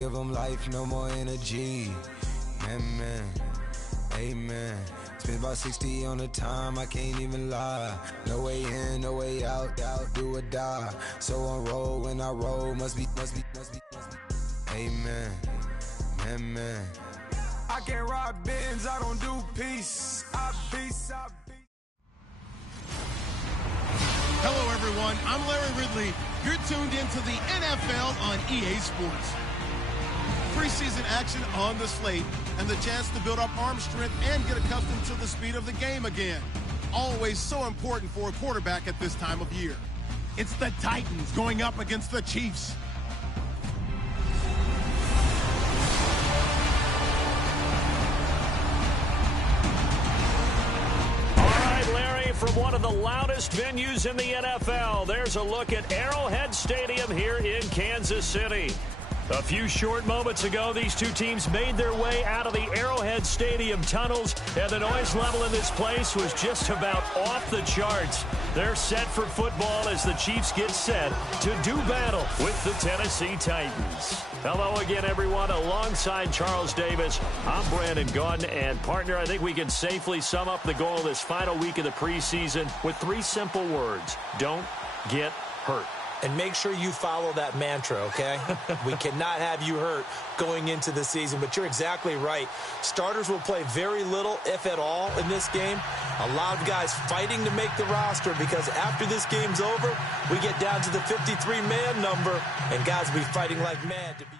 Give them life, no more energy. Man, amen. Spent about 60 on the time, I can't even lie. No way in, no way out, do or die. So on roll, when I roll, must be. Amen, man. I can't ride Benz, I don't do peace. I be. Hello, everyone. I'm Larry Ridley. You're tuned into the NFL on EA Sports. Preseason action on the slate and the chance to build up arm strength and get accustomed to the speed of the game again. Always so important for a quarterback at this time of year. It's the Titans going up against the Chiefs. From one of the loudest venues in the NFL, there's a look at Arrowhead Stadium here in Kansas City. A few short moments ago, these two teams made their way out of the Arrowhead Stadium tunnels, and the noise level in this place was just about off the charts. They're set for football as the Chiefs get set to do battle with the Tennessee Titans. Hello again, everyone. Alongside Charles Davis, I'm Brandon Gaudin, and partner, I think we can safely sum up the goal this final week of the preseason with 3 simple words: don't get hurt. And make sure you follow that mantra, okay? We cannot have you hurt going into the season, but you're exactly right. Starters will play very little, if at all, in this game. A lot of guys fighting to make the roster because after this game's over, we get down to the 53-man number, and guys will be fighting like mad to be.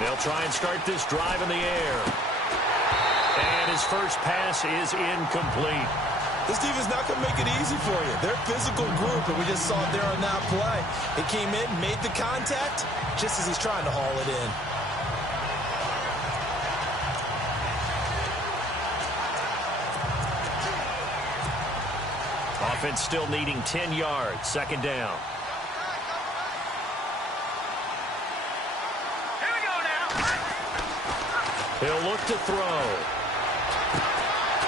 They'll try and start this drive in the air. And his first pass is incomplete. This defense not going to make it easy for you. They're a physical group, and we just saw it there on that play. He came in, made the contact, just as he's trying to haul it in. Offense still needing 10 yards, second down. He'll look to throw.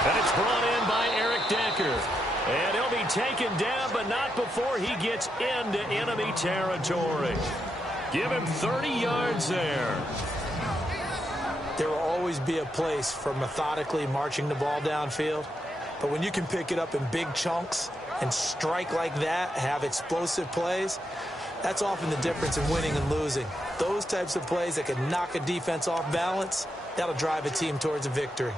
And it's brought in by Eric Decker. And he'll be taken down, but not before he gets into enemy territory. Give him 30 yards there. There will always be a place for methodically marching the ball downfield. But when you can pick it up in big chunks and strike like that, have explosive plays, that's often the difference in winning and losing. Those types of plays that can knock a defense off balance, that'll drive a team towards a victory.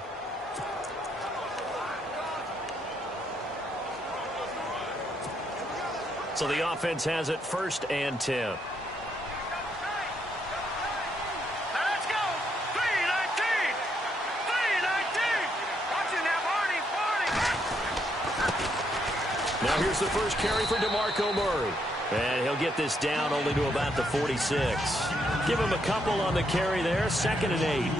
So the offense has it 1st and 10. Let's go! 3-19! 3-19! Watching that Barney! Now here's the first carry for DeMarco Murray. And he'll get this down only to about the 46. Give him a couple on the carry there, 2nd and 8.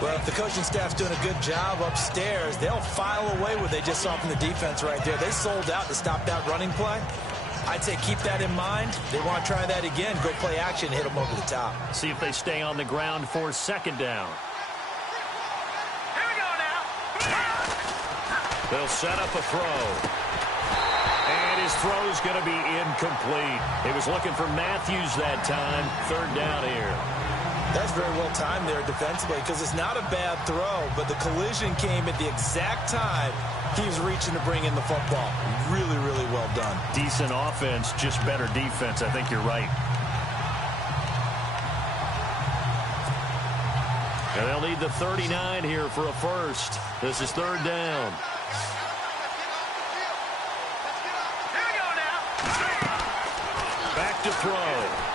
Well, if the coaching staff's doing a good job upstairs, they'll file away what they just saw from the defense right there. They sold out to stop that running play. I'd say keep that in mind. They want to try that again. Go play action, hit them over the top. See if they stay on the ground for 2nd down. Here we go now. They'll set up a throw. And His throw's going to be incomplete. He was looking for Matthews that time. Third down here. That's very well timed there defensively because it's not a bad throw, but the collision came at the exact time he was reaching to bring in the football. Really, really well done. Decent offense, just better defense. I think you're right. And they'll need the 39 here for a first. This is third down. Back to throw.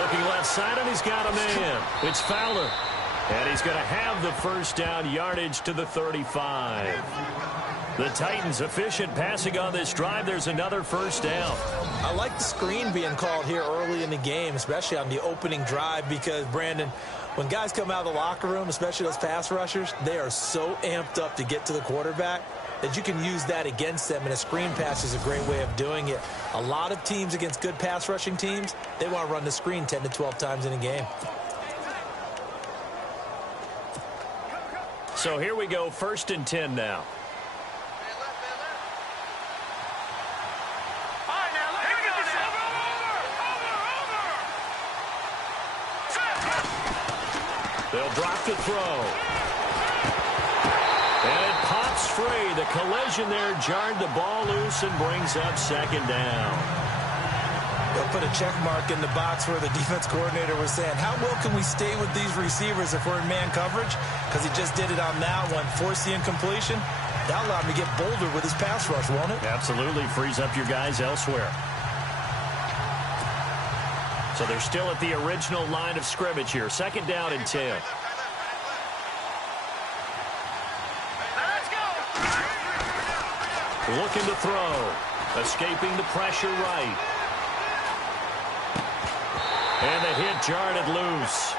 Looking left side, and he's got a man. It's Fowler. And he's going to have the first down, yardage to the 35. The Titans efficient passing on this drive. There's another first down. I like the screen being called here early in the game, especially on the opening drive, because, Brandon, when guys come out of the locker room, especially those pass rushers, they are so amped up to get to the quarterback that you can use that against them, and a screen pass is a great way of doing it. A lot of teams against good pass rushing teams, they want to run the screen 10 to 12 times in a game. So here we go, 1st and 10 now. They'll drop the throw. And it pops free. The collision there jarred the ball loose and brings up 2nd down. They'll put a check mark in the box where the defense coordinator was saying, how well can we stay with these receivers if we're in man coverage? Because he just did it on that one. Force the incompletion. That'll allow him to get bolder with his pass rush, won't it? Absolutely. Frees up your guys elsewhere. So they're still at the original line of scrimmage here. 2nd down and 10. Looking to throw. Escaping the pressure right. And the hit jarred it loose.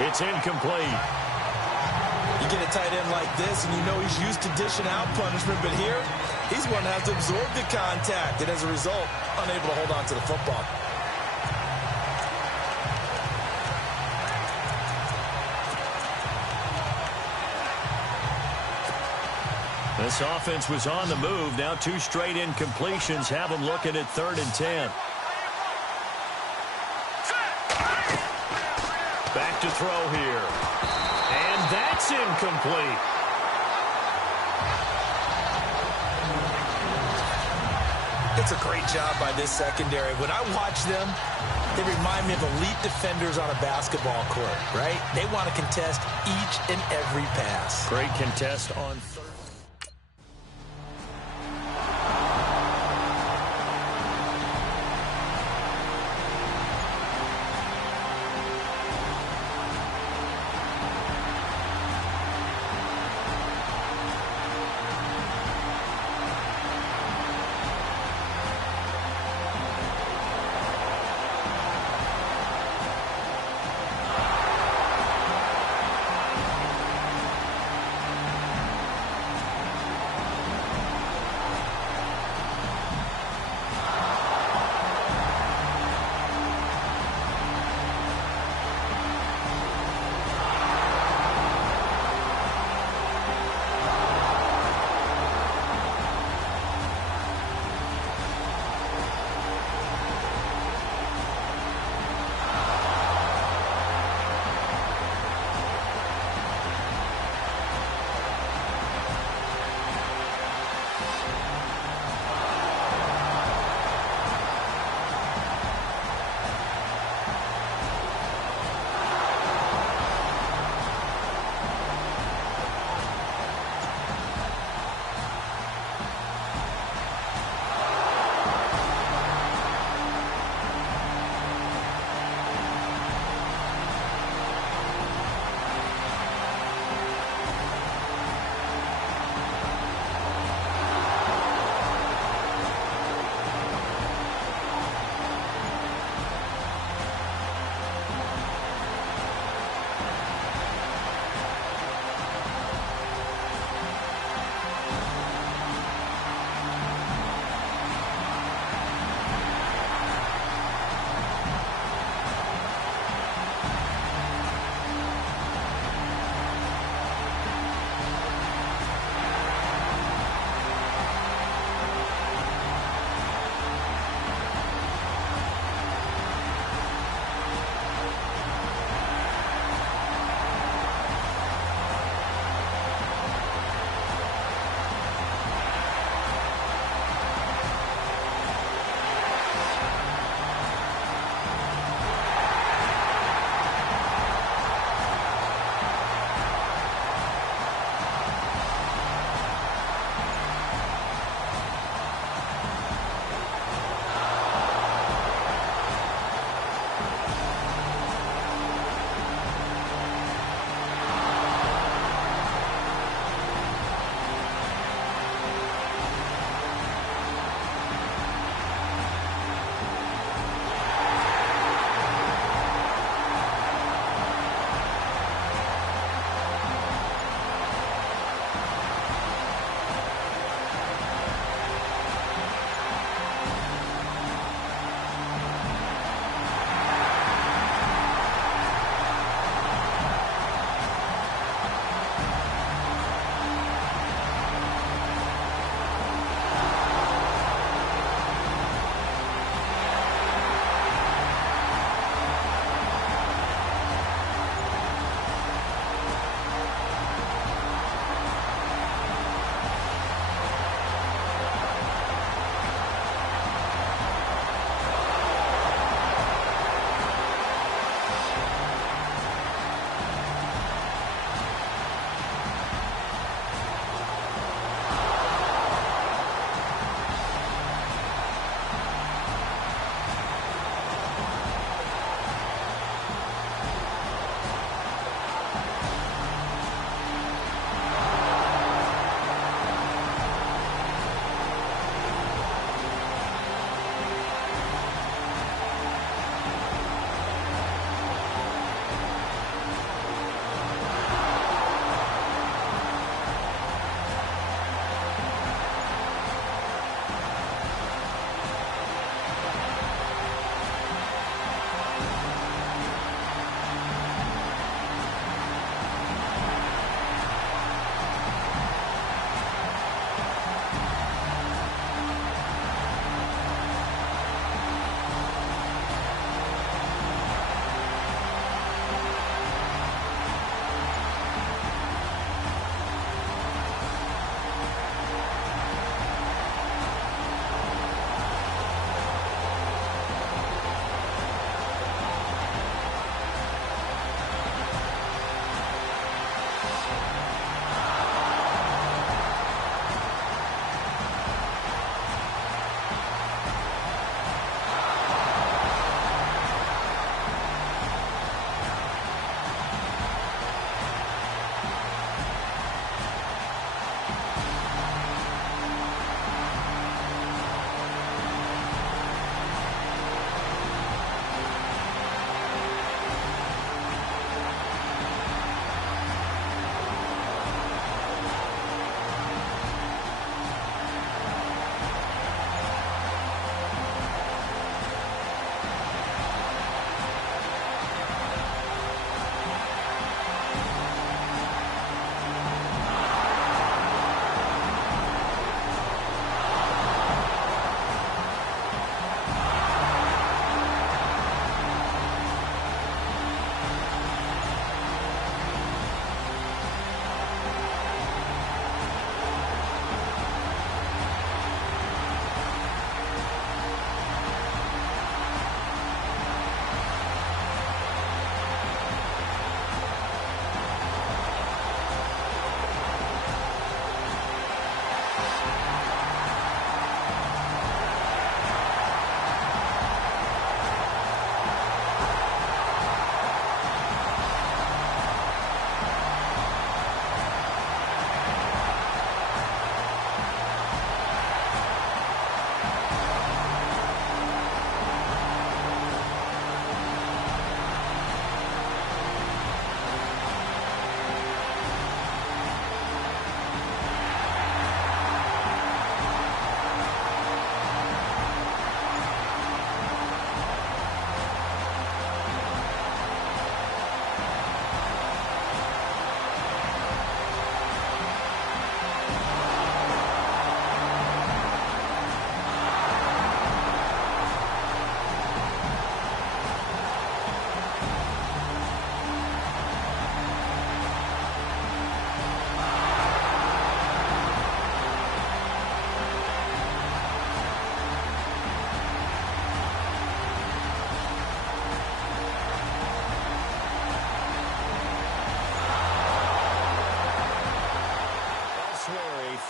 It's incomplete. You get a tight end like this, and you know he's used to dishing out punishment, but here, he's one that has to absorb the contact, and as a result, unable to hold on to the football. This offense was on the move. Now 2 straight incompletions have them looking at 3rd and 10. Back to throw here. And that's incomplete. It's a great job by this secondary. When I watch them, they remind me of elite defenders on a basketball court, right? They want to contest each and every pass. Great contest on 3rd.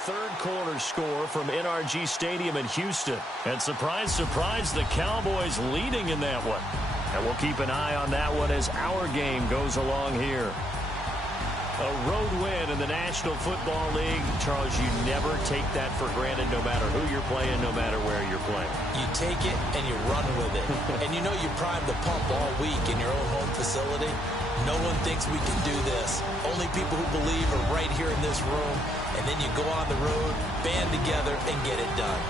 third quarter score from NRG Stadium in Houston. And surprise, surprise, the Cowboys leading in that one. And we'll keep an eye on that one as our game goes along here. A road win in the National Football League. Charles, you never take that for granted no matter who you're playing, no matter where you're playing. You take it and you run with it. And you know you primed the pump all week in your own home facility. No one thinks we can do this. Only people who believe are right here in this room. And then you go on the road, band together, and get it done.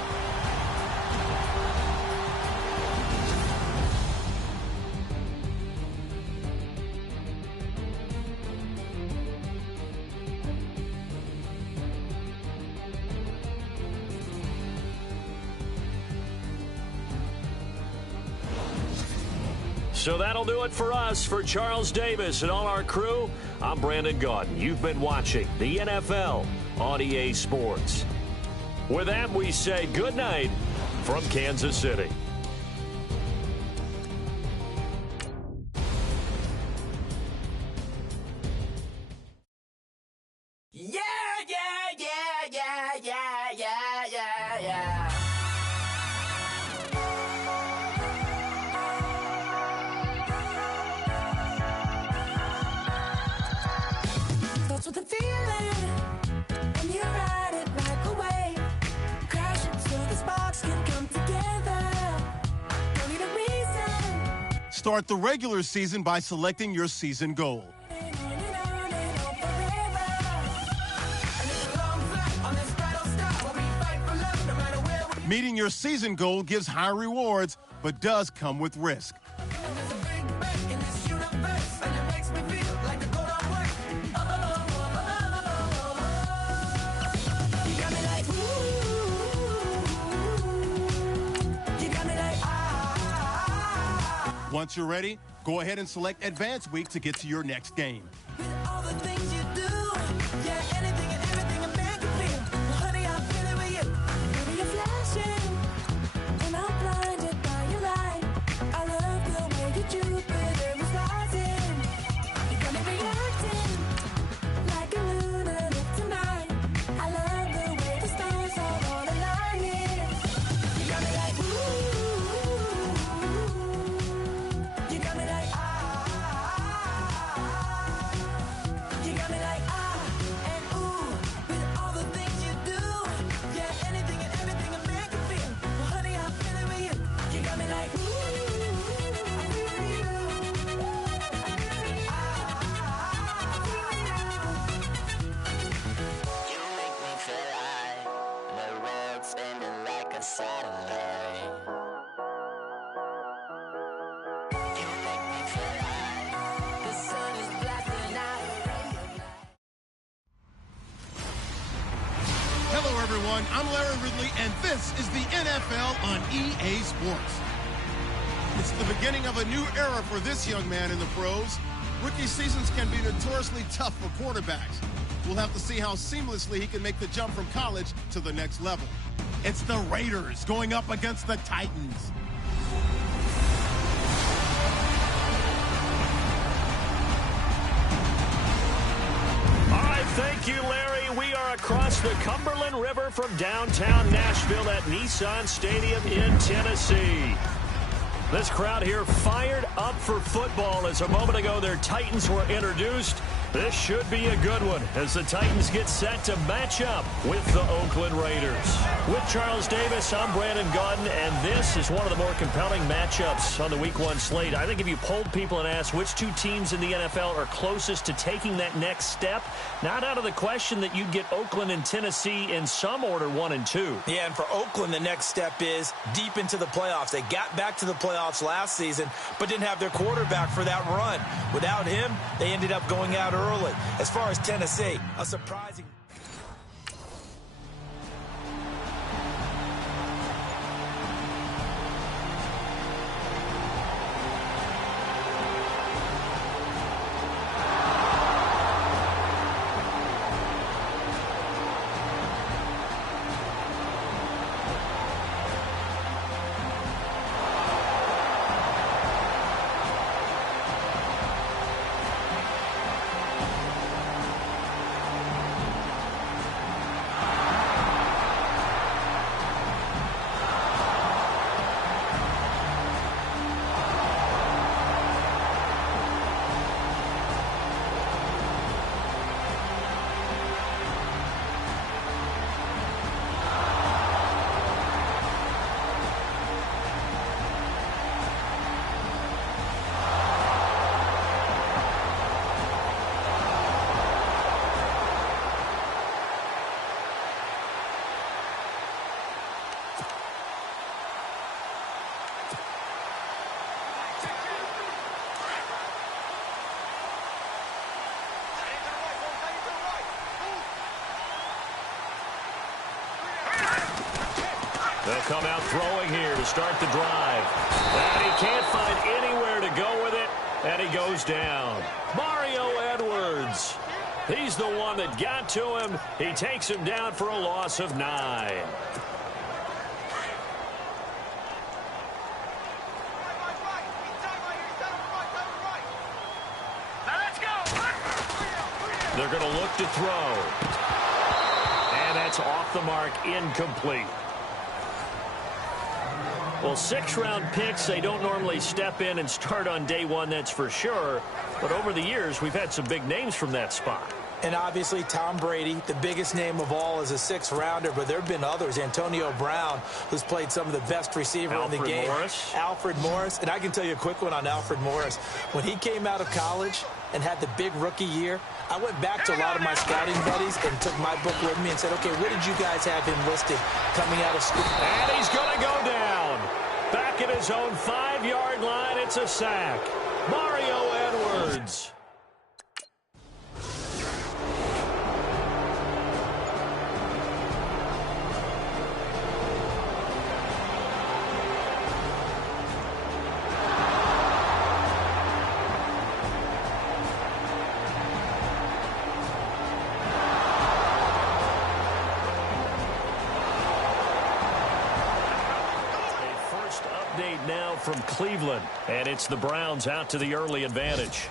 So that'll do it for us. For Charles Davis and all our crew, I'm Brandon Gaudin. You've been watching the NFL on EA Sports. With that, we say good night from Kansas City. Yeah, yeah, yeah, yeah, yeah, yeah, yeah, yeah. Starts with a feeling, and you ride it right away. Crash it so the sparks can come together. Don't need a reason. Start the regular season by selecting your season goal. And on forever. And it's a long flight on this battle star where we fight for love no matter where we. Meeting your season goal gives high rewards, but does come with risk. And there's a big bet in this universe, and it makes me feel like the gold I work. You got me like ooh. You got me like ah. Once you're ready, go ahead and select Advance Week to get to your next game. With all the things you do, yeah, anything and everything a man can feel. Well, honey, I'm feeling with you. Baby, you're flashing, and I'm blinded by your light. I love the way you Jupiter is rising. You got me reacting like a lunatic tonight. I love the way the stars are all aligning. You got me like ooh. You got me like you got me like and ooh. With all the things you do, yeah, anything and everything a man can feel. Well, honey, I'm feeling with you. You got me like ooh. I feel with you. You make me feel like the world's spinning like a satellite. You make me feel like the sun is blasting out a ray of light. Hello, everyone. I'm Larry Ridley, and this is the NFL on EA Sports. It's the beginning of a new era for this young man in the pros. Rookie seasons can be notoriously tough for quarterbacks. We'll have to see how seamlessly he can make the jump from college to the next level. It's the Raiders going up against the Titans. All right, thank you, Larry. We are across the Cumberland River from downtown Nashville at Nissan Stadium in Tennessee. This crowd here fired up for football as a moment ago their Titans were introduced. This should be a good one as the Titans get set to match up with the Oakland Raiders. With Charles Davis, I'm Brandon Gaudin, and this is one of the more compelling matchups on the Week 1 slate. I think if you polled people and asked which two teams in the NFL are closest to taking that next step, not out of the question that you'd get Oakland and Tennessee in some order 1 and 2. Yeah, and for Oakland, the next step is deep into the playoffs. They got back to the playoffs last season, but didn't have their quarterback for that run. Without him, they ended up going out early. As far as Tennessee, a surprising... They'll come out throwing here to start the drive. And he can't find anywhere to go with it, and he goes down. Mario Edwards. He's the one that got to him. He takes him down for a loss of 9. They're going to look to throw. And that's off the mark, incomplete. Well, 6-round picks, they don't normally step in and start on day one, that's for sure. But over the years, we've had some big names from that spot. And obviously, Tom Brady, the biggest name of all, is a 6th-rounder, but there have been others. Antonio Brown, who's played some of the best receiver in the game. Alfred Morris. And I can tell you a quick one on Alfred Morris. When he came out of college and had the big rookie year, I went back to a lot of my scouting buddies and took my book with me and said, okay, what did you guys have him listed coming out of school? And he's going to go down. Back at his own 5-yard line, it's a sack. Mario Edwards. Now from Cleveland, and it's the Browns out to the early advantage.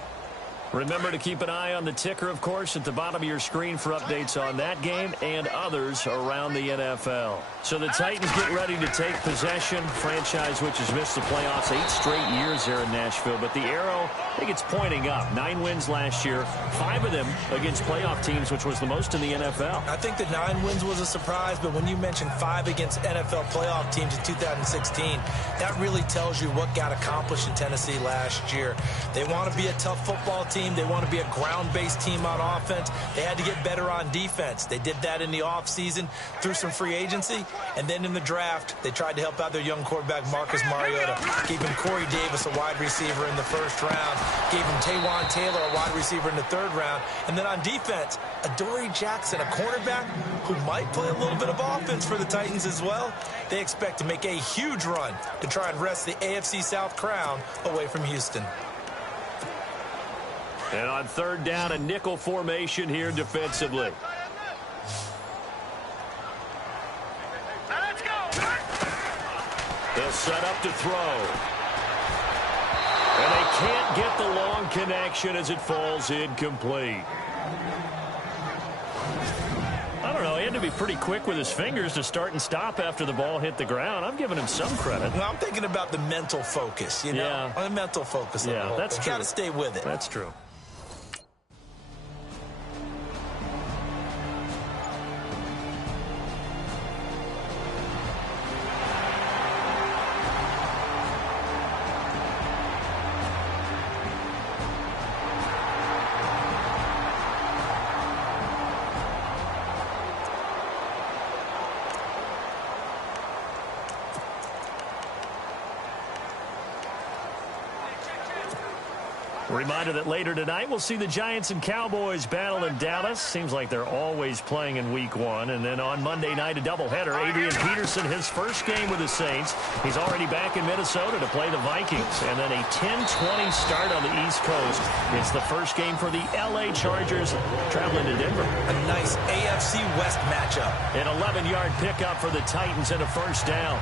Remember to keep an eye on the ticker, of course, at the bottom of your screen for updates on that game and others around the NFL. So the Titans get ready to take possession. Franchise which has missed the playoffs 8 straight years there in Nashville. But the arrow, I think it's pointing up. 9 wins last year, 5 of them against playoff teams, which was the most in the NFL. I think the 9 wins was a surprise, but when you mention 5 against NFL playoff teams in 2016, that really tells you what got accomplished in Tennessee last year. They want to be a tough football team. They want to be a ground-based team on offense. They had to get better on defense. They did that in the offseason through some free agency. And then in the draft, they tried to help out their young quarterback, Marcus Mariota. Gave him Corey Davis, a wide receiver, in the 1st round. Gave him Taywan Taylor, a wide receiver, in the 3rd round. And then on defense, Adoree Jackson, a cornerback who might play a little bit of offense for the Titans as well. They expect to make a huge run to try and wrest the AFC South crown away from Houston. And on 3rd down, a nickel formation here defensively. Let's go. They'll set up to throw. And they can't get the long connection as it falls incomplete. I don't know. He had to be pretty quick with his fingers to start and stop after the ball hit the ground. I'm giving him some credit. Well, I'm thinking about the mental focus, you know? Yeah. The mental focus. Yeah, that's true. Got to stay with it. That's true. Reminder that later tonight we'll see the Giants and Cowboys battle in Dallas. Seems like they're always playing in week 1. And then on Monday night, a doubleheader. Adrian Peterson, his first game with the Saints. He's already back in Minnesota to play the Vikings. And then a 10-20 start on the East Coast. It's the first game for the L.A. Chargers traveling to Denver. A nice AFC West matchup. An 11-yard pickup for the Titans and a 1st down.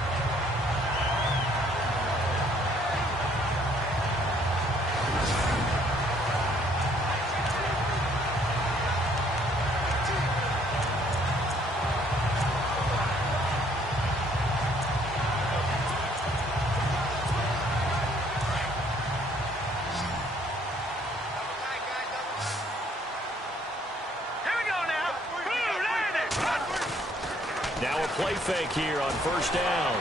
Now a play fake here on 1st down.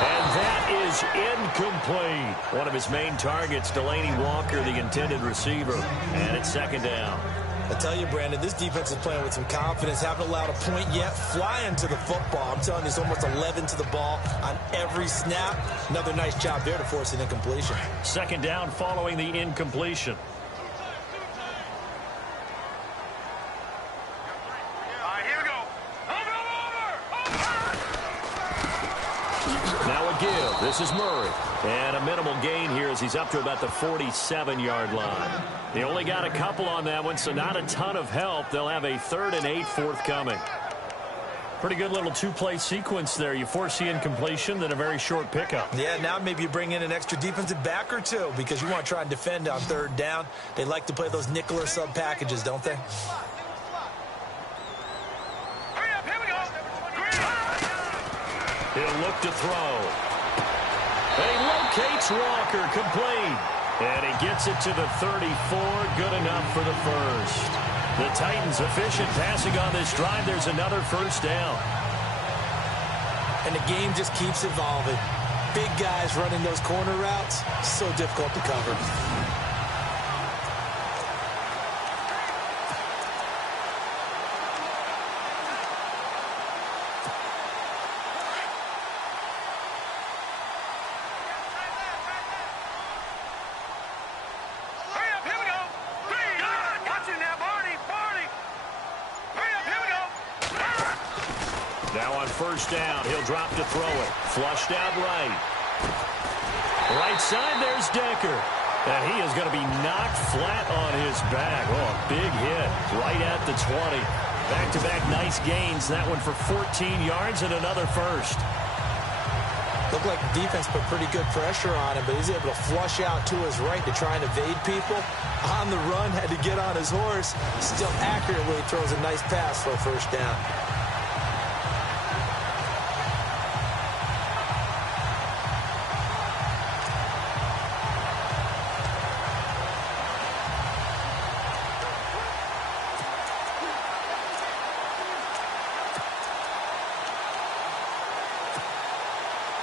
And that is incomplete. One of his main targets, Delaney Walker, the intended receiver. And it's 2nd down. I tell you, Brandon, this defense is playing with some confidence. Haven't allowed a point yet. Flying to the football. I'm telling you, it's almost 11 to the ball on every snap. Another nice job there to force an incompletion. 2nd down following the incompletion. This is Murray. And a minimal gain here as he's up to about the 47-yard line. They only got a couple on that one, so not a ton of help. They'll have a 3rd and 8 forthcoming. Pretty good little two-play sequence there. You force the incompletion, then a very short pickup. Yeah, now maybe you bring in an extra defensive back or two because you want to try and defend on 3rd down. They like to play those nickel or sub packages, don't they? Hurry up, here we go. He'll look to throw. And he locates Walker, complete. And he gets it to the 34, good enough for the first. The Titans efficient passing on this drive. There's another first down. And the game just keeps evolving. Big guys running those corner routes, so difficult to cover. Hurry up, here we go. 3, watch it now, Barney. Hurry up, here we go. Now on first down, he'll drop to throw it. Flushed out right. Right side, there's Decker. And he is going to be knocked flat on his back. Oh, a big hit right at the 20. Back-to-back nice gains. That one for 14 yards and another first. Looked like the defense put pretty good pressure on him, but he's able to flush out to his right to try and evade people. On the run, had to get on his horse. Still accurately throws a nice pass for a first down.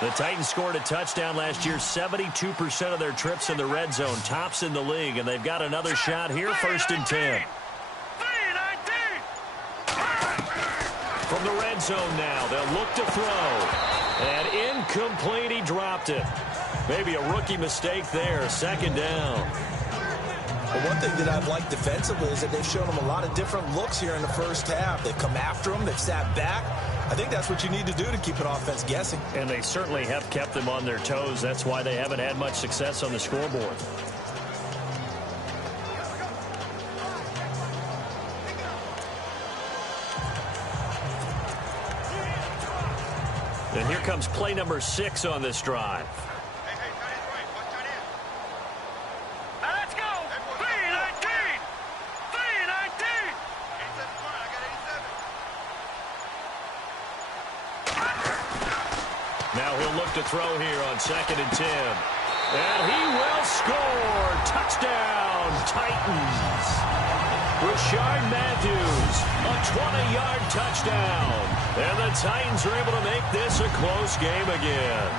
The Titans scored a touchdown last year, 72% of their trips in the red zone, tops in the league, and they've got another shot here, 1st and 10. 3-19. From the red zone now, they'll look to throw. And incomplete, he dropped it. Maybe a rookie mistake there, 2nd down. But one thing that I've liked defensively is that they've shown them a lot of different looks here in the first half. They've come after them, they've sat back. I think that's what you need to do to keep an offense guessing. And they certainly have kept them on their toes. That's why they haven't had much success on the scoreboard. And here comes play number 6 on this drive. Now let's go. 3-19. 3-19. Now he'll look to throw here on 2nd and 10. And he will score. Touchdown, Titans. Rashard Matthews, a 20-yard touchdown. And the Titans are able to make this a close game again.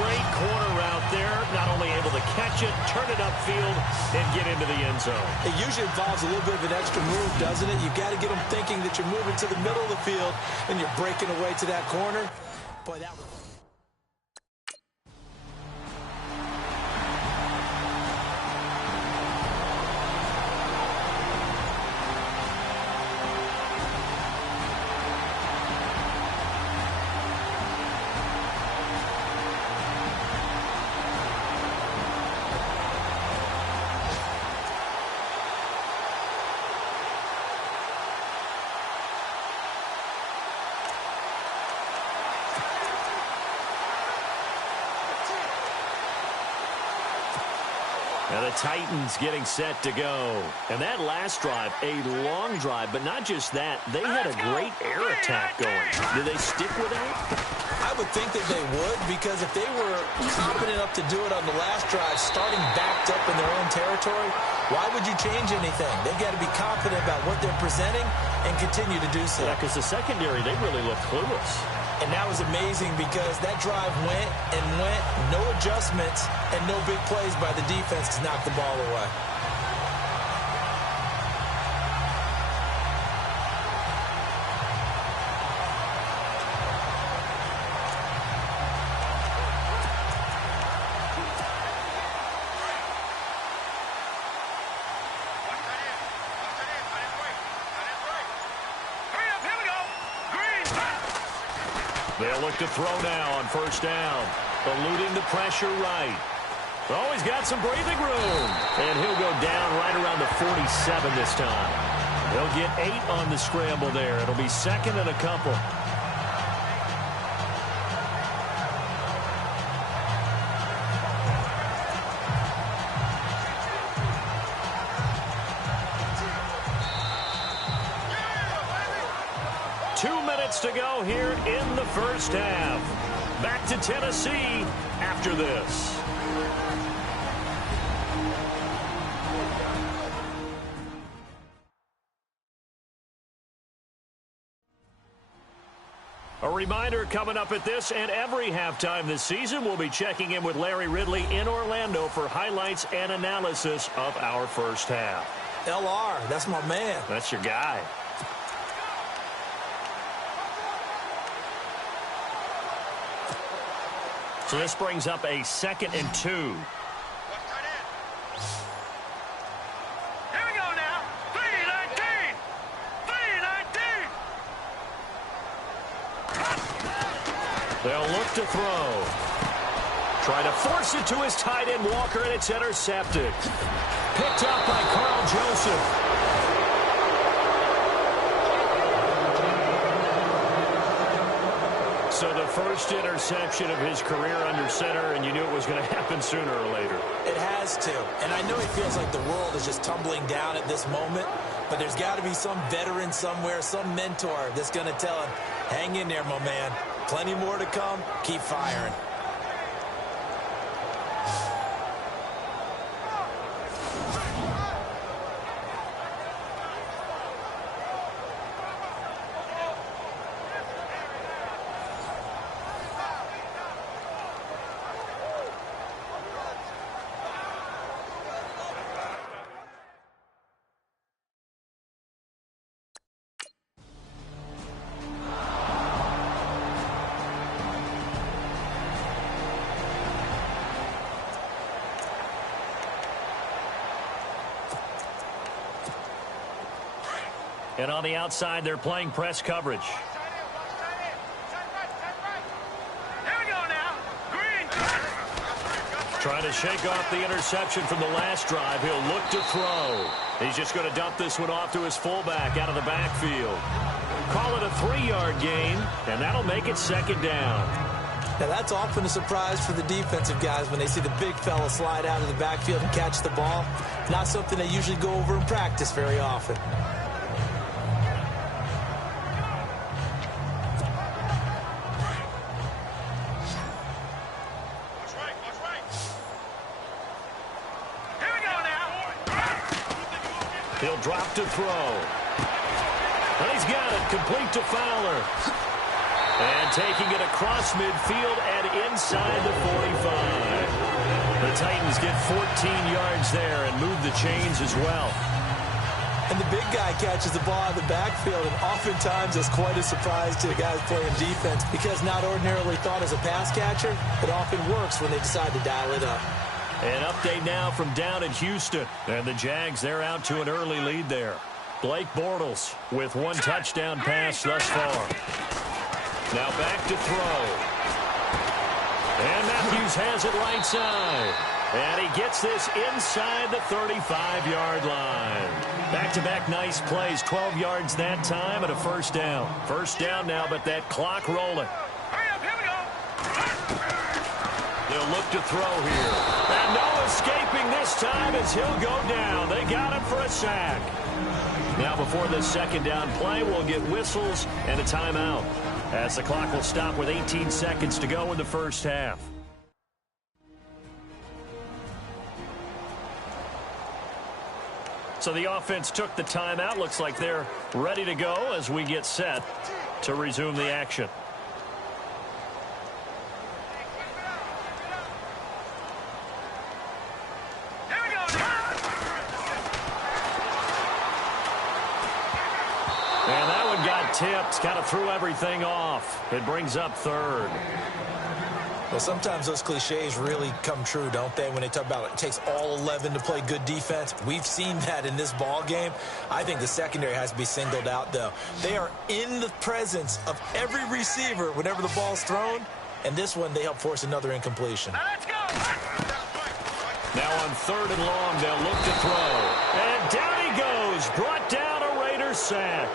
Great corner route there. Not only able to catch it, turn it upfield, and get into the end zone. It usually involves a little bit of an extra move, doesn't it? You've got to get them thinking that you're moving to the middle of the field and you're breaking away to that corner. Boy, that was... And the Titans getting set to go. And that last drive, a long drive, but not just that. They had a great air attack going. Did they stick with that? I would think that they would, because if they were confident enough to do it on the last drive, starting backed up in their own territory, why would you change anything? They've got to be confident about what they're presenting and continue to do so. Yeah, because the secondary, they really looked clueless. And that was amazing because that drive went and went, no adjustments, and no big plays by the defense to knock the ball away. Hurry up, here we go. Green. They'll look to throw now on first down. Eluding the pressure right. Oh, he's got some breathing room. And he'll go down right around the 47 this time. He'll get 8 on the scramble there. It'll be second and a couple. To go here in the first half. Back to Tennessee after this. A reminder coming up at this and every halftime this season, we'll be checking in with Larry Ridley in Orlando for highlights and analysis of our first half. LR, that's my man. That's your guy. So this brings up a 2nd and 2. Here we go now. 3-19. 3-19. They'll look to throw. Try to force it to his tight end, Walker, and it's intercepted. Picked up by Carl Joseph. So the first interception of his career under center, and you knew it was going to happen sooner or later. It has to. And I know he feels like the world is just tumbling down at this moment, but there's got to be some veteran somewhere, some mentor that's going to tell him, hang in there, my man. Plenty more to come. Keep firing. And on the outside, they're playing press coverage. Here we go now. Green. Trying to shake off the interception from the last drive. He'll look to throw. He's just going to dump this one off to his fullback out of the backfield. Call it a 3-yard gain, and that'll make it 2nd down. Now, that's often a surprise for the defensive guys when they see the big fella slide out of the backfield and catch the ball. Not something they usually go over in practice very often. He'll drop to throw. And he's got it, complete to Fowler. And taking it across midfield and inside the 45. The Titans get 14 yards there and move the chains as well. And the big guy catches the ball out of the backfield, and oftentimes it's quite a surprise to the guys playing defense because not ordinarily thought as a pass catcher, it often works when they decide to dial it up. An update now from down in Houston. And the Jags, they're out to an early lead there. Blake Bortles with 1 touchdown pass thus far. Now back to throw. And Matthews has it right side. And he gets this inside the 35-yard line. Back-to-back nice plays, 12 yards that time and a first down. First down now, but that clock rolling. Hurry up, here we go. They'll look to throw here. And no escaping this time as he'll go down. They got him for a sack. Now before this 2nd down play, we'll get whistles and a timeout, as the clock will stop with 18 seconds to go in the first half. So the offense took the timeout. Looks like they're ready to go as we get set to resume the action. And that one got tipped, kind of threw everything off. It brings up 3rd. Well, sometimes those cliches really come true, don't they, when they talk about it takes all 11 to play good defense. We've seen that in this ball game. I think the secondary has to be singled out, though. They are in the presence of every receiver whenever the ball's thrown, and this one they help force another incompletion. Now let's go. Now on 3rd and long, they'll look to throw. And down he goes, brought down a Raiders sack.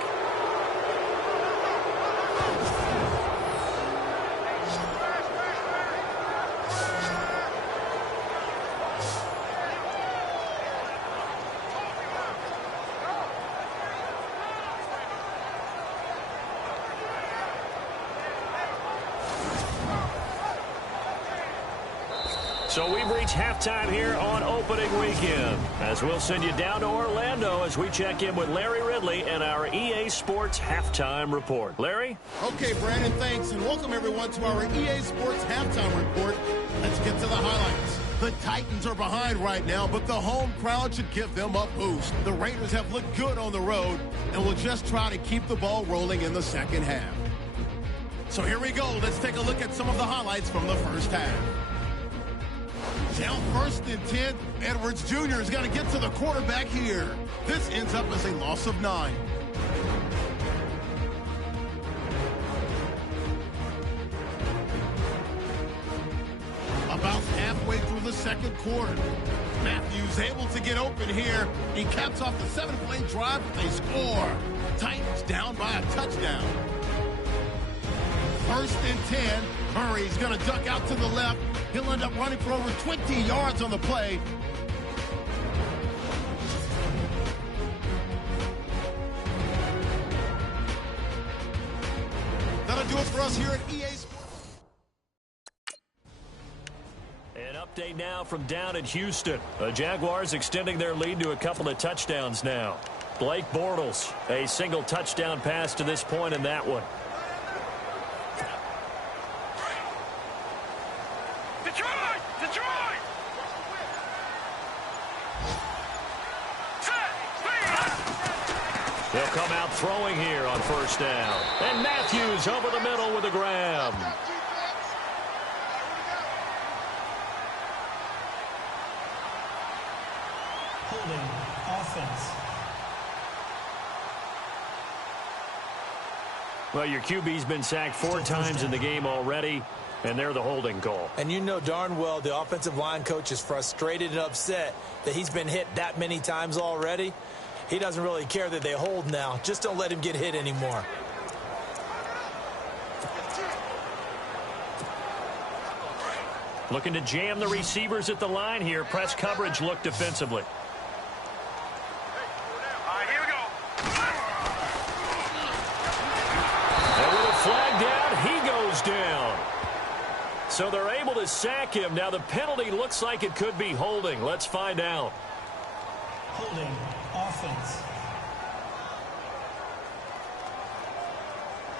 So we've reached halftime here on opening weekend, as we'll send you down to Orlando as we check in with Larry Ridley and our EA Sports Halftime Report. Larry? Okay, Brandon, thanks, and welcome everyone to our EA Sports Halftime Report. Let's get to the highlights. The Titans are behind right now, but the home crowd should give them a boost. The Raiders have looked good on the road and will just try to keep the ball rolling in the second half. So here we go. Let's take a look at some of the highlights from the first half. Down 1st and 10, Edwards Jr. is going to get to the quarterback here. This ends up as a loss of 9. About halfway through the second quarter, Matthews able to get open here. He caps off the 7-play drive with a score. Titans down by a touchdown. 1st and 10, Murray's going to duck out to the left. He'll end up running for over 20 yards on the play. That'll do it for us here at EA Sports. An update now from down at Houston. The Jaguars extending their lead to a couple of touchdowns now. Blake Bortles, a single touchdown pass to this point in that one. He'll come out throwing here on 1st down. And Matthews over the middle with a grab. Holding offense. Well, your QB's been sacked 4 times in the game already, and they're the holding call. And you know darn well the offensive line coach is frustrated and upset that he's been hit that many times already. He doesn't really care that they hold now. Just don't let him get hit anymore. Looking to jam the receivers at the line here. Press coverage look defensively. All right, here we go. And with a flag down, he goes down. So they're able to sack him. Now the penalty looks like it could be holding. Let's find out. Holding offense.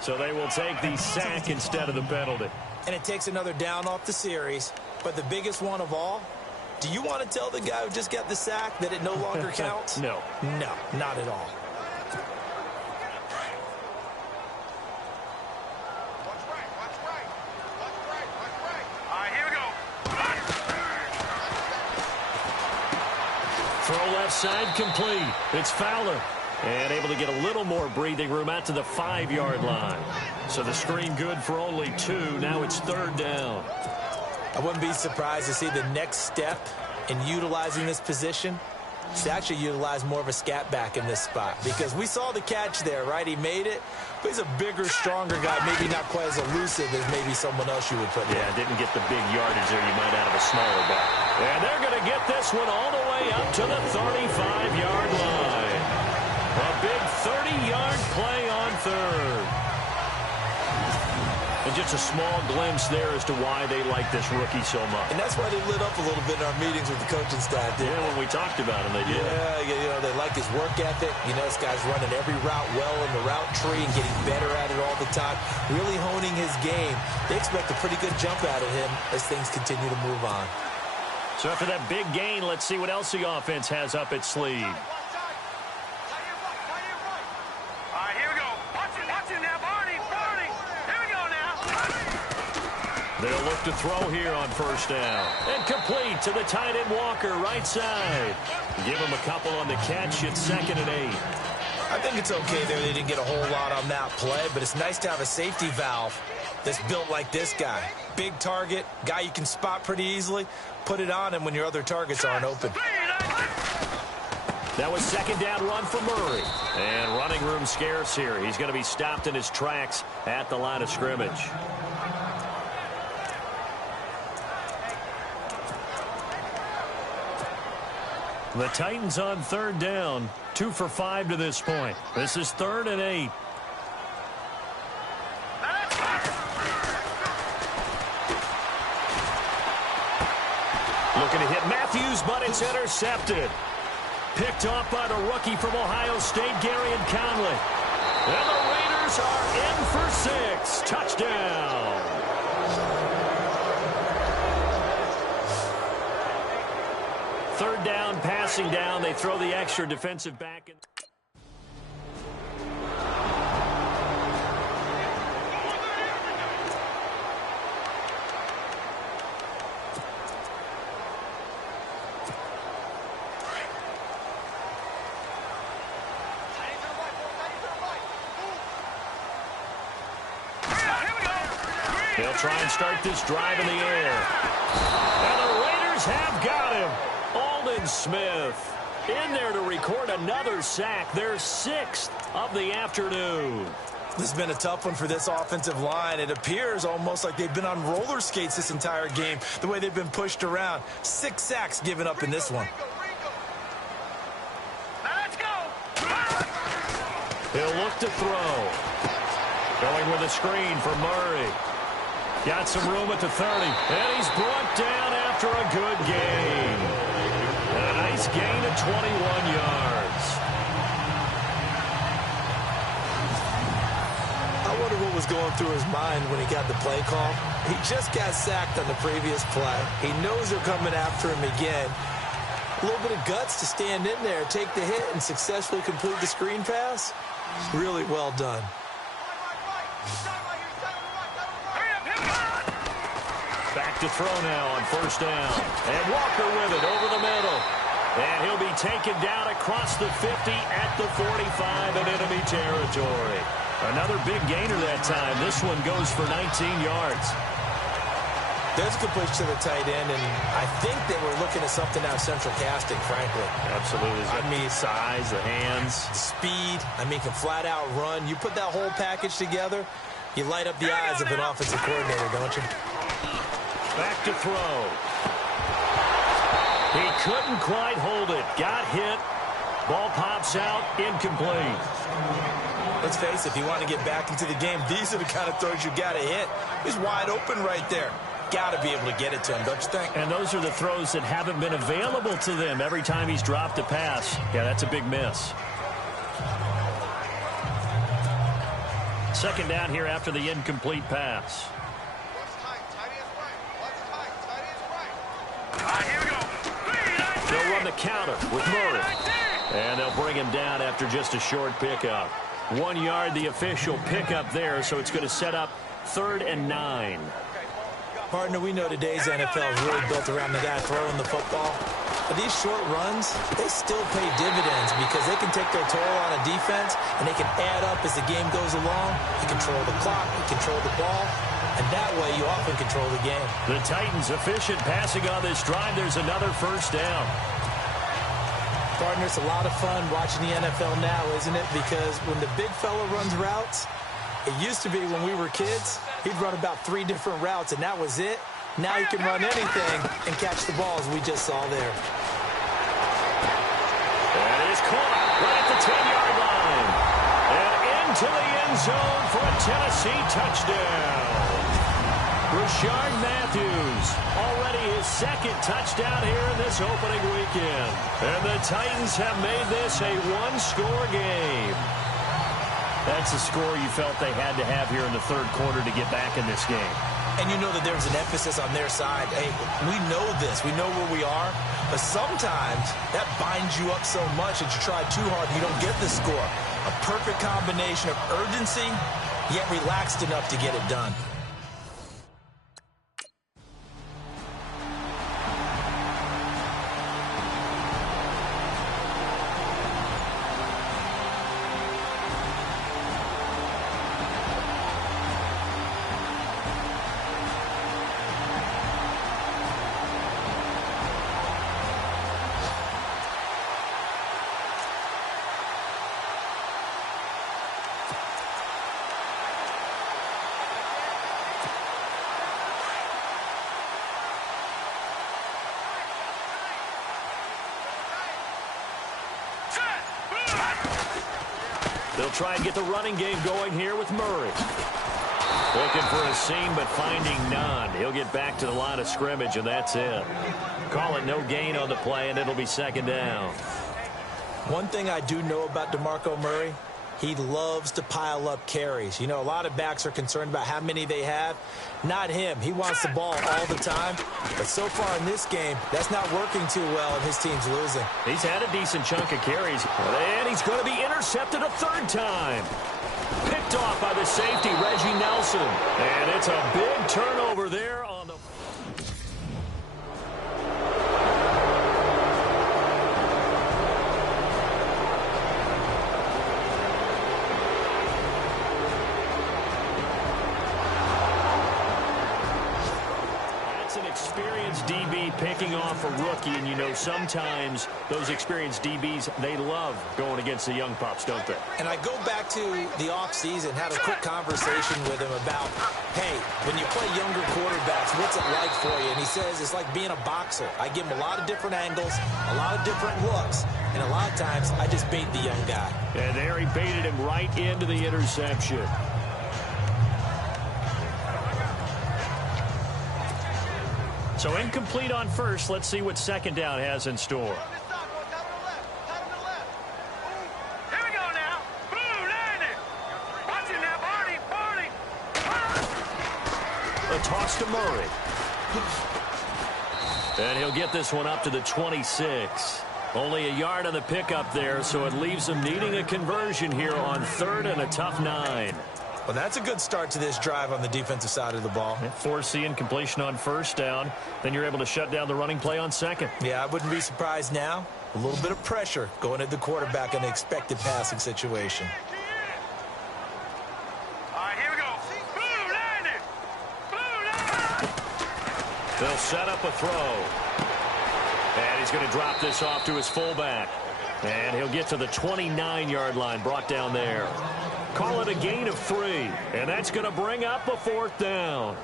So they will take the sack instead of the penalty. And it takes another down off the series. But the biggest one of all, do you want to tell the guy who just got the sack that it no longer counts? No. No, not at all. All right, here we go. Throw left side complete. It's Fowler. And able to get a little more breathing room out to the 5-yard line. So the screen good for only 2. Now it's 3rd down. I wouldn't be surprised to see the next step in utilizing this position to actually utilize more of a scat back in this spot. Because we saw the catch there, right? He made it. But he's a bigger, stronger guy. Maybe not quite as elusive as maybe someone else you would put in. Yeah, didn't get the big yardage there you might out of a smaller back. And they're going to get this one all the way up to the 35-yard line. A big 30-yard play on 3rd. And just a small glimpse there as to why they like this rookie so much. And that's why they lit up a little bit in our meetings with the coaching staff. Yeah, when we talked about him, they did. Yeah, you know, they like his work ethic. You know, this guy's running every route well in the route tree and getting better at it all the time, really honing his game. They expect a pretty good jump out of him as things continue to move on. So after that big gain, let's see what else the offense has up its sleeve. They'll look to throw here on first down. And complete to the tight end Walker, right side. Give him a couple on the catch. It's 2nd and 8. I think it's okay there. They didn't get a whole lot on that play, but it's nice to have a safety valve that's built like this guy. Big target, guy you can spot pretty easily. Put it on him when your other targets aren't open. That was 2nd down run for Murray. And running room scarce here. He's going to be stopped in his tracks at the line of scrimmage. The Titans on 3rd down. 2 for 5 to this point. This is 3rd and 8. Looking to hit Matthews, but it's intercepted. Picked off by the rookie from Ohio State, Garyon Conley. And the Raiders are in for 6. Touchdown. Third down, passing down. They throw the extra defensive back. They'll try and start this drive in the air. And the Raiders have got him. Aldon Smith in there to record another sack. Their 6th of the afternoon. This has been a tough one for this offensive line. It appears almost like they've been on roller skates this entire game, the way they've been pushed around. 6 sacks given up in this one. Let's go. He'll look to throw. Going with a screen for Murray. Got some room at the 30. And he's brought down after a good gain. And a nice gain of 21 yards. I wonder what was going through his mind when he got the play call. He just got sacked on the previous play. He knows they're coming after him again. A little bit of guts to stand in there, take the hit, and successfully complete the screen pass. Really well done. Back to throw now on first down. And Walker with it over the middle. And he'll be taken down across the 50 at the 45 in enemy territory. Another big gainer that time. This one goes for 19 yards. There's a good push to the tight end, and I think they were looking at something out of central casting, frankly. Absolutely. I mean, size, the hands. Speed. I mean, can flat out run. You put that whole package together, you light up the eyes of an offensive coordinator, don't you? Back to throw. He couldn't quite hold it. Got hit. Ball pops out. Incomplete. Let's face it, if you want to get back into the game, these are the kind of throws you got to hit. He's wide open right there. Got to be able to get it to him, don't you think? And those are the throws that haven't been available to them every time he's dropped a pass. Yeah, that's a big miss. Second down here after the incomplete pass. They'll run the counter with Murray. And they'll bring him down after just a short pickup. 1 yard, the official pickup there, so it's going to set up 3rd and 9. Partner, we know today's NFL is really built around the guy throwing the football. But these short runs, they still pay dividends because they can take their toll on a defense, and they can add up as the game goes along. You control the clock, you control the ball, and that way you often control the game. The Titans efficient passing on this drive. There's another first down. Partner, it's a lot of fun watching the NFL now, isn't it? Because when the big fella runs routes, it used to be when we were kids, he'd run about 3 different routes, and that was it. Now he can run anything and catch the ball, as we just saw there. And it is caught right at the 10-yard line. And into the end zone for a Tennessee touchdown. Rashard Matthews, already his 2nd touchdown here in this opening weekend. And the Titans have made this a 1-score game. That's a score you felt they had to have here in the 3rd quarter to get back in this game. And you know that there's an emphasis on their side. Hey, we know this. We know where we are. But sometimes that binds you up so much that you try too hard and you don't get the score. A perfect combination of urgency, yet relaxed enough to get it done. They'll try and get the running game going here with Murray. Looking for a seam, but finding none. He'll get back to the line of scrimmage, and that's it. Call it no gain on the play, and it'll be second down. One thing I do know about DeMarco Murray, he loves to pile up carries. You know, a lot of backs are concerned about how many they have. Not him. He wants the ball all the time. But so far in this game, that's not working too well, and his team's losing. He's had a decent chunk of carries, and he's going to be intercepted a third time. Picked off by the safety, Reggie Nelson. And it's a big turnover there on the... An experienced DB picking off a rookie, and you know sometimes those experienced DBs, they love going against the young pups, don't they? And I go back to the offseason, had a quick conversation with him about, hey, when you play younger quarterbacks, what's it like for you? And he says it's like being a boxer. I give him a lot of different angles, a lot of different looks, and a lot of times I just bait the young guy. And there he baited him right into the interception. So incomplete on first. Let's see what second down has in store. Here we go now. Blue, landing. Watching that, Barney. A toss to Murray. And he'll get this one up to the 26. Only a yard on the pickup there, so it leaves him needing a conversion here on third and a tough 9. Well, that's a good start to this drive on the defensive side of the ball. Force the incompletion on first down. Then you're able to shut down the running play on second. Yeah, I wouldn't be surprised now. A little bit of pressure going at the quarterback in an expected passing situation. All right, here we go. Blue, landing. Blue, landing. They'll set up a throw. And he's going to drop this off to his fullback. And he'll get to the 29-yard line, brought down there. Call it a gain of 3, and that's going to bring up a fourth down.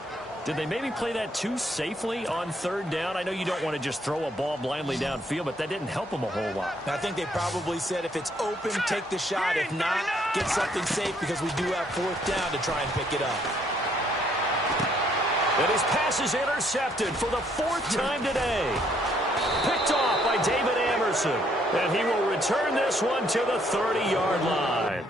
Did they maybe play that too safely on third down? I know you don't want to just throw a ball blindly downfield, but that didn't help them a whole lot. I think they probably said if it's open, take the shot. If not, get something safe because we do have fourth down to try and pick it up. And his pass is intercepted for the 4th time today. Picked off by David Amerson, and he will return this one to the 30-yard line.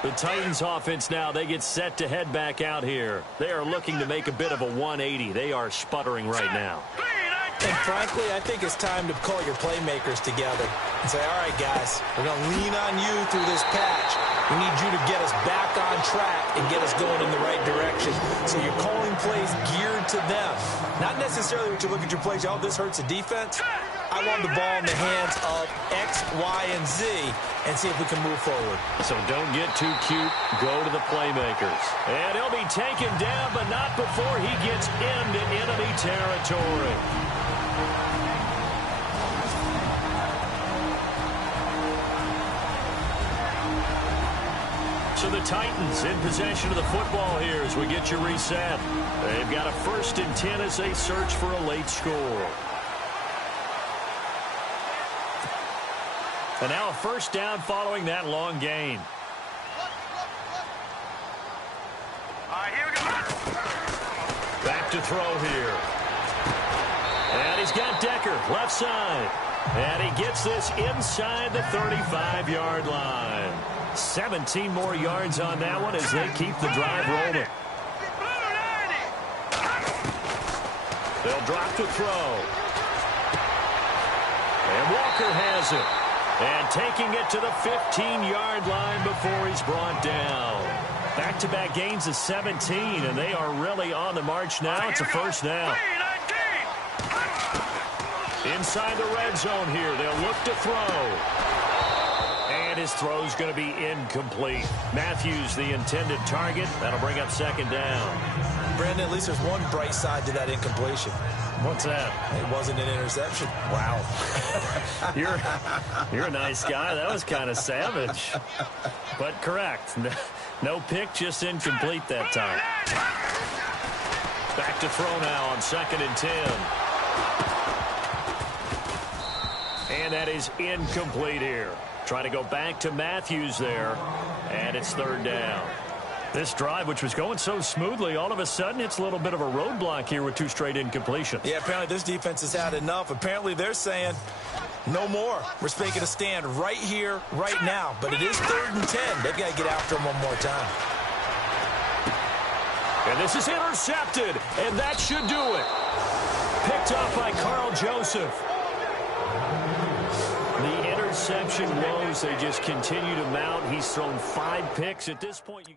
The Titans offense now, they get set to head back out here. They are looking to make a bit of a 180. They are sputtering right now. And frankly, I think it's time to call your playmakers together and say, all right, guys, we're going to lean on you through this patch. We need you to get us back on track and get us going in the right direction. So you're calling plays geared to them. Not necessarily what you look at your plays, oh, this hurts the defense. I want the ball in the hands of X, Y, and Z and see if we can move forward. So don't get too cute. Go to the playmakers. And he'll be taken down, but not before he gets into enemy territory. So the Titans in possession of the football here as we get you reset. They've got a 1st and 10 as they search for a late score. And now a 1st down following that long gain. All right, here we go. Back to throw here. And he's got Decker left side. And he gets this inside the 35-yard line. 17 more yards on that one as they keep the drive rolling. They'll drop to throw. And Walker has it. And taking it to the 15-yard line before he's brought down. Back-to-back gains of 17, and they are really on the march now. It's a 1st down. Inside the red zone here. They'll look to throw. And his This throw's going to be incomplete. Matthews, the intended target. That'll bring up second down. Brandon, at least there's one bright side to that incompletion. What's that? It wasn't an interception. Wow. You're a nice guy. That was kind of savage. But correct. No pick, just incomplete that time. Back to throw now on 2nd and 10. And that is incomplete here. Trying to go back to Matthews there. And it's 3rd down. This drive, which was going so smoothly, all of a sudden it's a little bit of a roadblock here with 2 straight incompletions. Yeah, apparently this defense has had enough. Apparently they're saying no more. We're making a stand right here, right now. But it is 3rd and 10. They've got to get after him one more time. And this is intercepted, and that should do it. Picked off by Carl Joseph. The interception woes, they just continue to mount. He's thrown 5 picks at this point.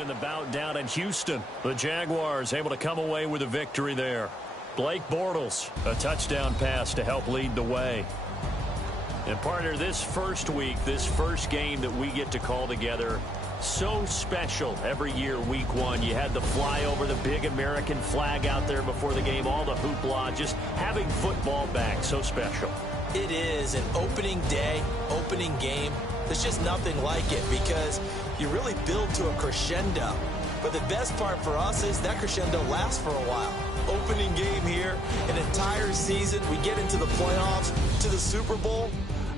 In the bout down in Houston. The Jaguars able to come away with a victory there. Blake Bortles, a touchdown pass to help lead the way. And partner, this first week, this first game that we get to call together, so special every year, week 1. You had the flyover, the big American flag out there before the game, all the hoopla, just having football back, so special. It is an opening day, opening game. There's just nothing like it because you really build to a crescendo. But the best part for us is that crescendo lasts for a while. Opening game here, an entire season. We get into the playoffs, to the Super Bowl.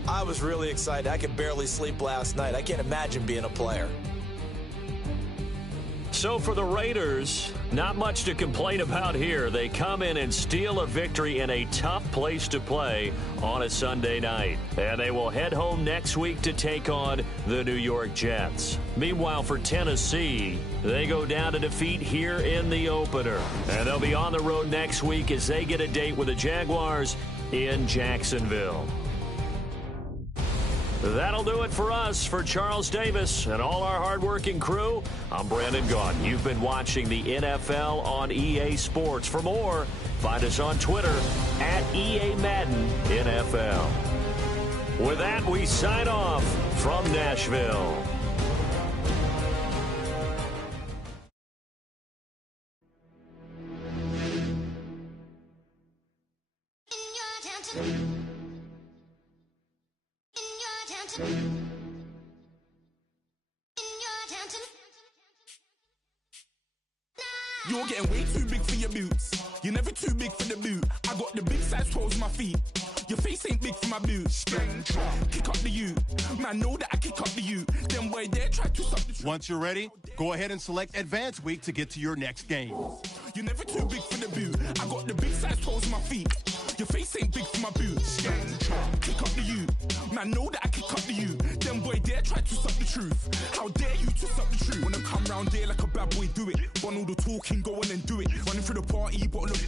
I was really excited. I could barely sleep last night. I can't imagine being a player. So for the Raiders, not much to complain about here. They come in and steal a victory in a tough place to play on a Sunday night. And they will head home next week to take on the New York Jets. Meanwhile, for Tennessee, they go down to defeat here in the opener. And they'll be on the road next week as they get a date with the Jaguars in Jacksonville. That'll do it for us. For Charles Davis and all our hardworking crew, I'm Brandon Gaudin. You've been watching the NFL on EA Sports. For more, find us on Twitter at EA Madden NFL. With that, we sign off from Nashville. You're getting way too big for your boots. You're never too big for the boot. I got the big size toes on my feet. Your face ain't big for my boots. Kick up the U. Man, know that I kick up the U. Them boy there try to stop the truth. Once you're ready, go ahead and select Advance Week to get to your next game. You're never too big for the boot. I got the big size toes on my feet. Your face ain't big for my boots. Kick up the U. Man, know that I kick up the U. Them boy there try to stop the truth. How dare you to stop the truth? Wanna come round there like a bad boy, do it. Want all the talking, go on and do it. Running through the party, bottle up.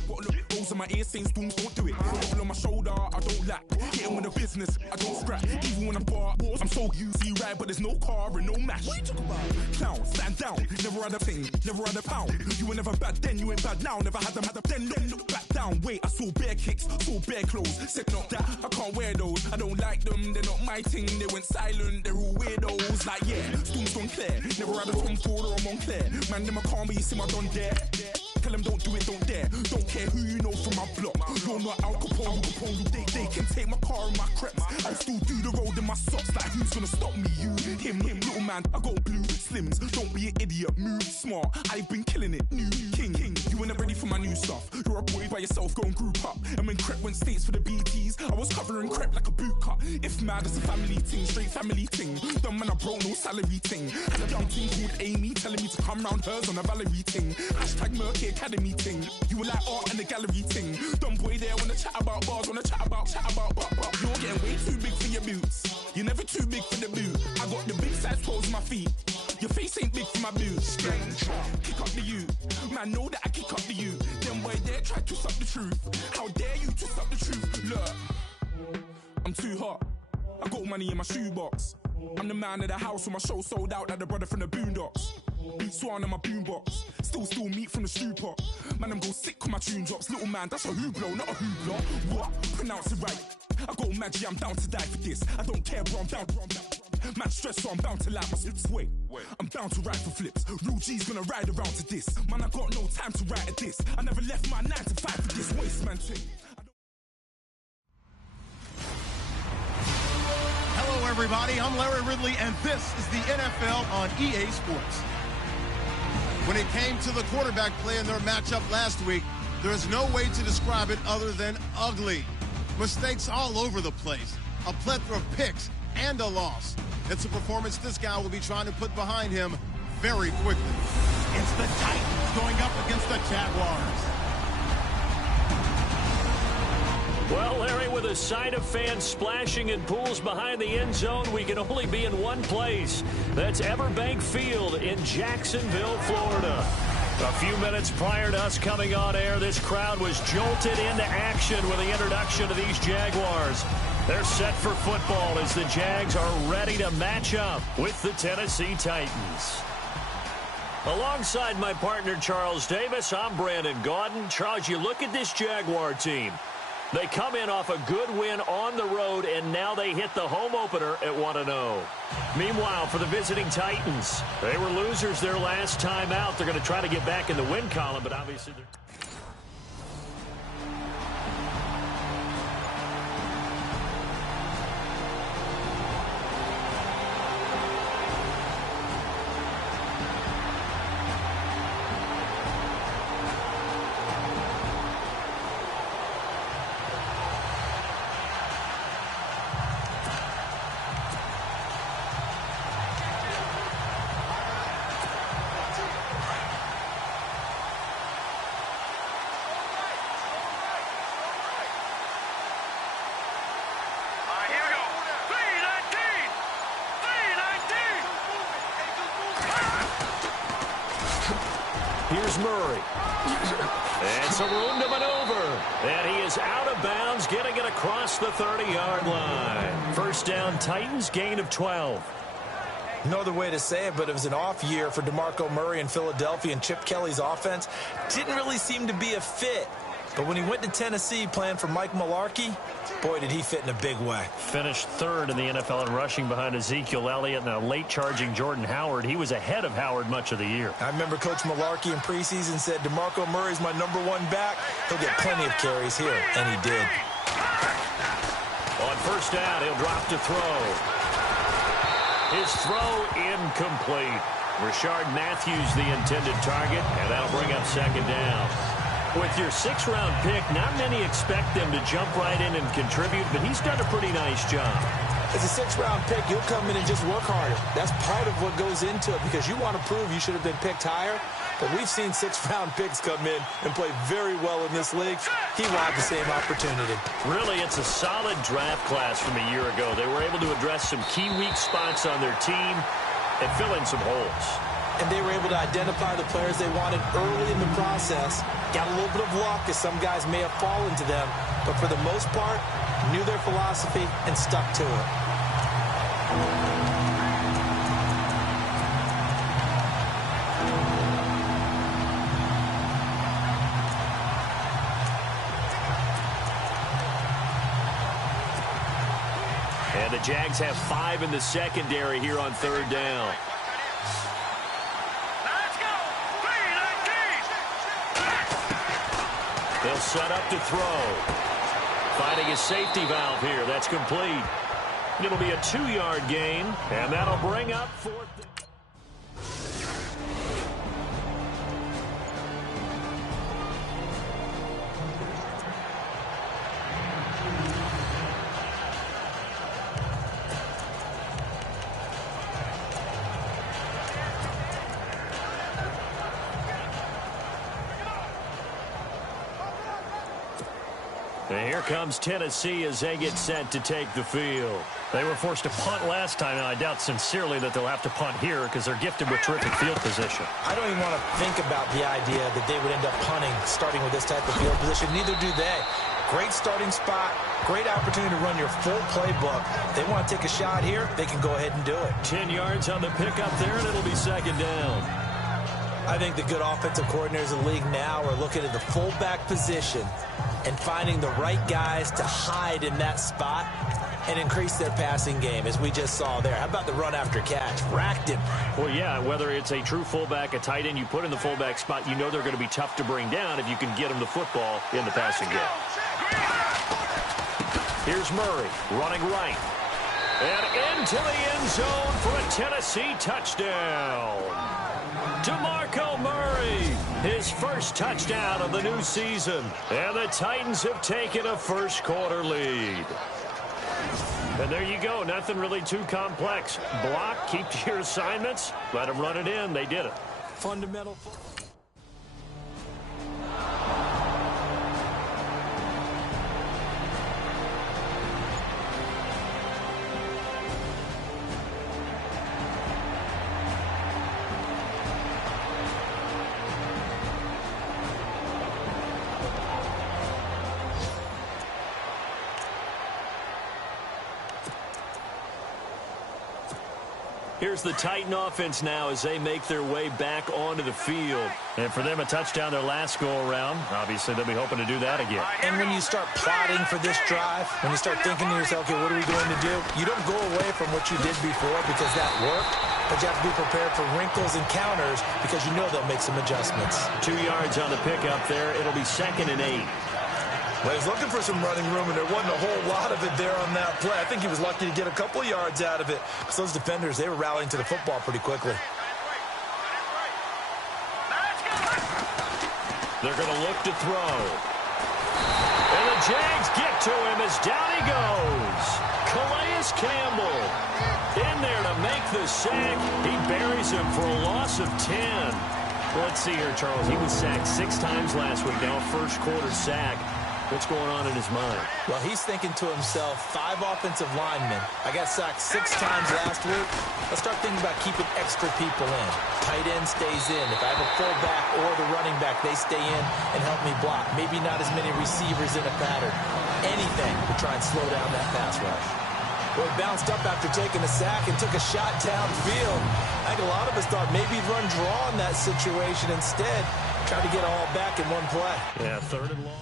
Rolls in my ear saying spoons, don't do it. Double on my shoulder, I don't lack. Hitting with the business, I don't scrap. Even when I'm bar, I'm so easy right, but there's no car and no mash. What you talk about? Clown, stand down. Never had a thing, never had a pound. You were never bad then, you ain't bad now. Never had them, then look back down. Wait, I saw bare kicks, saw bare clothes. Said not that, I can't wear those. I don't like them, they're not my thing. They went silent, they're all weirdos. Like yeah, Storms don't clear. Never had a Tom Ford or a Montclair. Man, them a calm, but you see my done there. Tell them don't do it, don't dare. Don't care who you know from my block. You're not Al Capone, they can take my car and my creps. I'll still do the road in my socks. Like who's gonna stop me? You, him, little man. I got blue slims. Don't be an idiot, move smart. I've been killing it. New king. You ain't ready for my new stuff. You're a boy by yourself, go and group up. And when Crep went states for the BTs, I was covering Crep like a boot cut. If mad, it's a family thing, straight family thing. Dumb man, I broke no salary thing. Had a young thing called Amy telling me to come round hers on a Valerie thing. Hashtag Murky Academy thing. You were like art and the gallery thing. Dumb boy there wanna chat about bars, wanna chat about. You're getting way too big for your boots. You're never too big for the boot. I got the big size toes on my feet. Your face ain't big for my boots. Kick up the U. Man, know that I kick up the U. Them boy there try to stop the truth. How dare you to stop the truth? Look. money in my shoebox. I'm the man of the house when my show sold out like the brother from the Boondocks. Beat Swan in my boombox. Still meat from the stew pot. Man, I'm go sick when my tune drops. Little man, that's a hooplo, not a hoopla. What? Pronounce it right. I got magic, I'm down to die for this. I don't care, bro, I'm down. Man, stress, so I'm bound to like my slips. Wait, I'm bound to ride for flips. Real G's gonna ride around to this. Man, I got no time to write at this. I never left my 9 to 5 for this waste man thing. Hello, everybody. I'm Larry Ridley, and this is the NFL on EA Sports. When it came to the quarterback play in their matchup last week, there is no way to describe it other than ugly. Mistakes all over the place, a plethora of picks, and a loss. It's a performance this guy will be trying to put behind him very quickly. It's the Titans going up against the Jaguars. Well, Larry, with a sight of fans splashing in pools behind the end zone, we can only be in one place. That's Everbank Field in Jacksonville, Florida. A few minutes prior to us coming on air, this crowd was jolted into action with the introduction of these Jaguars. They're set for football as the Jags are ready to match up with the Tennessee Titans. Alongside my partner, Charles Davis, I'm Brandon Gaudin. Charles, you look at this Jaguar team. They come in off a good win on the road, and now they hit the home opener at 1-0. Meanwhile, for the visiting Titans, they were losers their last time out. They're going to try to get back in the win column, but obviously they're... Here's Murray. And some room to maneuver. And he is out of bounds, getting it across the 30-yard line. First down, Titans, gain of 12. No other way to say it, but it was an off year for DeMarco Murray in Philadelphia, and Chip Kelly's offense didn't really seem to be a fit. But when he went to Tennessee playing for Mike Mularkey, boy, did he fit in a big way. Finished third in the NFL in rushing behind Ezekiel Elliott and a late-charging Jordan Howard. He was ahead of Howard much of the year. I remember Coach Mularkey in preseason said, DeMarco Murray's my #1 back. He'll get plenty of carries here, and he did. On first down, he'll drop to throw. His throw incomplete. Rashard Matthews the intended target, and that'll bring up second down. With your 6th-round pick, not many expect them to jump right in and contribute, but he's done a pretty nice job. As a 6th-round pick, you'll come in and just work harder. That's part of what goes into it, because you want to prove you should have been picked higher. But we've seen 6th-round picks come in and play very well in this league. He will have the same opportunity. Really, it's a solid draft class from a year ago. They were able to address some key weak spots on their team and fill in some holes. And they were able to identify the players they wanted early in the process. Got a little bit of luck, as some guys may have fallen to them. But for the most part, knew their philosophy and stuck to it. And the Jags have 5 in the secondary here on third down. They'll set up to throw. Finding a safety valve here. That's complete. It'll be a 2-yard gain, and that'll bring up 4th. And here comes Tennessee as they get set to take the field. They were forced to punt last time, and I doubt sincerely that they'll have to punt here because they're gifted with terrific field position. I don't even want to think about the idea that they would end up punting starting with this type of field position. Neither do they. Great starting spot, great opportunity to run your full playbook. If they want to take a shot here, they can go ahead and do it. 10 yards on the pickup there, and it'll be second down. I think the good offensive coordinators in the league now are looking at the fullback position and finding the right guys to hide in that spot and increase their passing game, as we just saw there. How about the run after catch? Racked him. Well, yeah, whether it's a true fullback, a tight end you put in the fullback spot, you know they're going to be tough to bring down if you can get them the football in the passing game. Here's Murray running right. And into the end zone for a Tennessee touchdown. DeMarco Murray, his first touchdown of the new season. And the Titans have taken a first-quarter lead. And there you go. Nothing really too complex. Block, keep to your assignments, let them run it in. They did it. Fundamental. Here's the Titan offense now as they make their way back onto the field. And for them, a touchdown their last go-around. Obviously, they'll be hoping to do that again. And when you start plotting for this drive, when you start thinking to yourself, okay, what are we going to do? You don't go away from what you did before because that worked, but you have to be prepared for wrinkles and counters because you know they'll make some adjustmts. 2 yards on the pickup there. It'll be 2nd and 8. Well, he was looking for some running room, and there wasn't a whole lot of it there on that play. I think he was lucky to get a couple of yards out of it. Because those defenders, they were rallying to the football pretty quickly. They're going to look to throw. And the Jags get to him as down he goes. Calais Campbell in there to make the sack. He buries him for a loss of 10. Let's see here, Charles. He was sacked 6 times last week. Now a first-quarter sack. What's going on in his mind? Well, he's thinking to himself, 5 offensive linemen. I got sacked 6 times last week. Let's start thinking about keeping extra people in. Tight end stays in. If I have a fullback or the running back, they stay in and help me block. Maybe not as many receivers in a pattern. Anything to try and slow down that pass rush. Well, he bounced up after taking a sack and took a shot downfield. I think a lot of us thought maybe he'd run draw in that situation instead. Tried to get it all back in one play. Yeah, 3rd and long.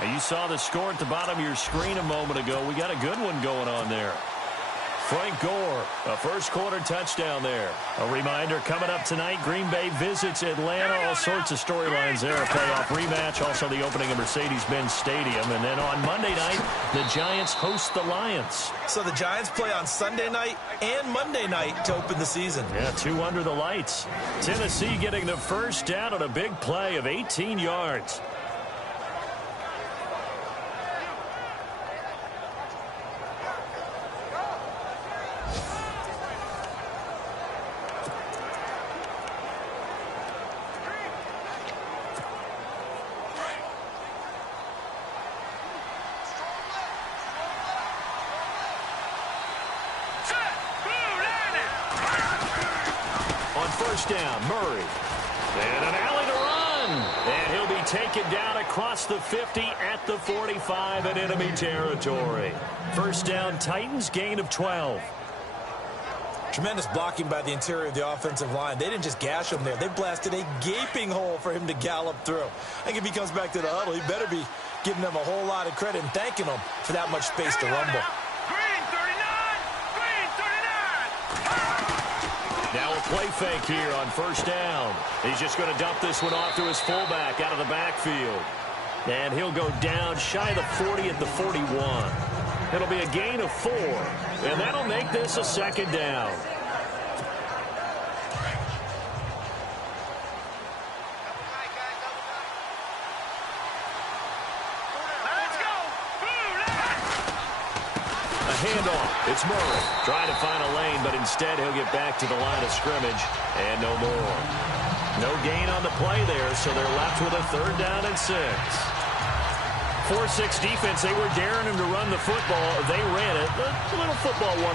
Now, you saw the score at the bottom of your screen a moment ago. We got a good one going on there. Frank Gore, a first-quarter touchdown there. A reminder, coming up tonight, Green Bay visits Atlanta. All sorts of storylines there. A playoff rematch, also the opening of Mercedes-Benz Stadium. And then on Monday night, the Giants host the Lions. So the Giants play on Sunday night and Monday night to open the season. Yeah, 2 under the lights. Tennessee getting the first down on a big play of 18 yards. Down, Murray. And an alley to run. And he'll be taken down across the 50 at the 45 in enemy territory. First down, Titans, gain of 12. Tremendous blocking by the interior of the offensive line. They didn't just gash him there. They blasted a gaping hole for him to gallop through. I think if he comes back to the huddle, he better be giving them a whole lot of credit and thanking them for that much space to rumble. Green 39! Now a play fake here on first down. He's just going to dump this one off to his fullback out of the backfield. And he'll go down shy of the 40 at the 41. It'll be a gain of 4, and that'll make this a second down. Let's go! A handoff. It's Murray trying to find a lane, but instead he'll get back to the line of scrimmage, and no more. No gain on the play there, so they're left with a 3rd down and 6. 4-6 defense, they were daring him to run the football. They ran it. A little football 101.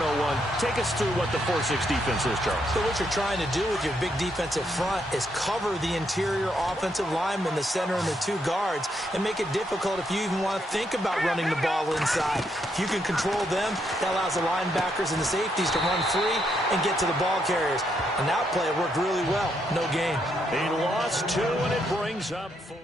Take us through what the 4-6 defense is, Charles. So what you're trying to do with your big defensive front is cover the interior offensive lineman, the center, and the 2 guards, and make it difficult if you even want to think about running the ball inside. If you can control them, that allows the linebackers and the safeties to run free and get to the ball carriers. And that play worked really well. No gain. He lost 2, and it brings up 4.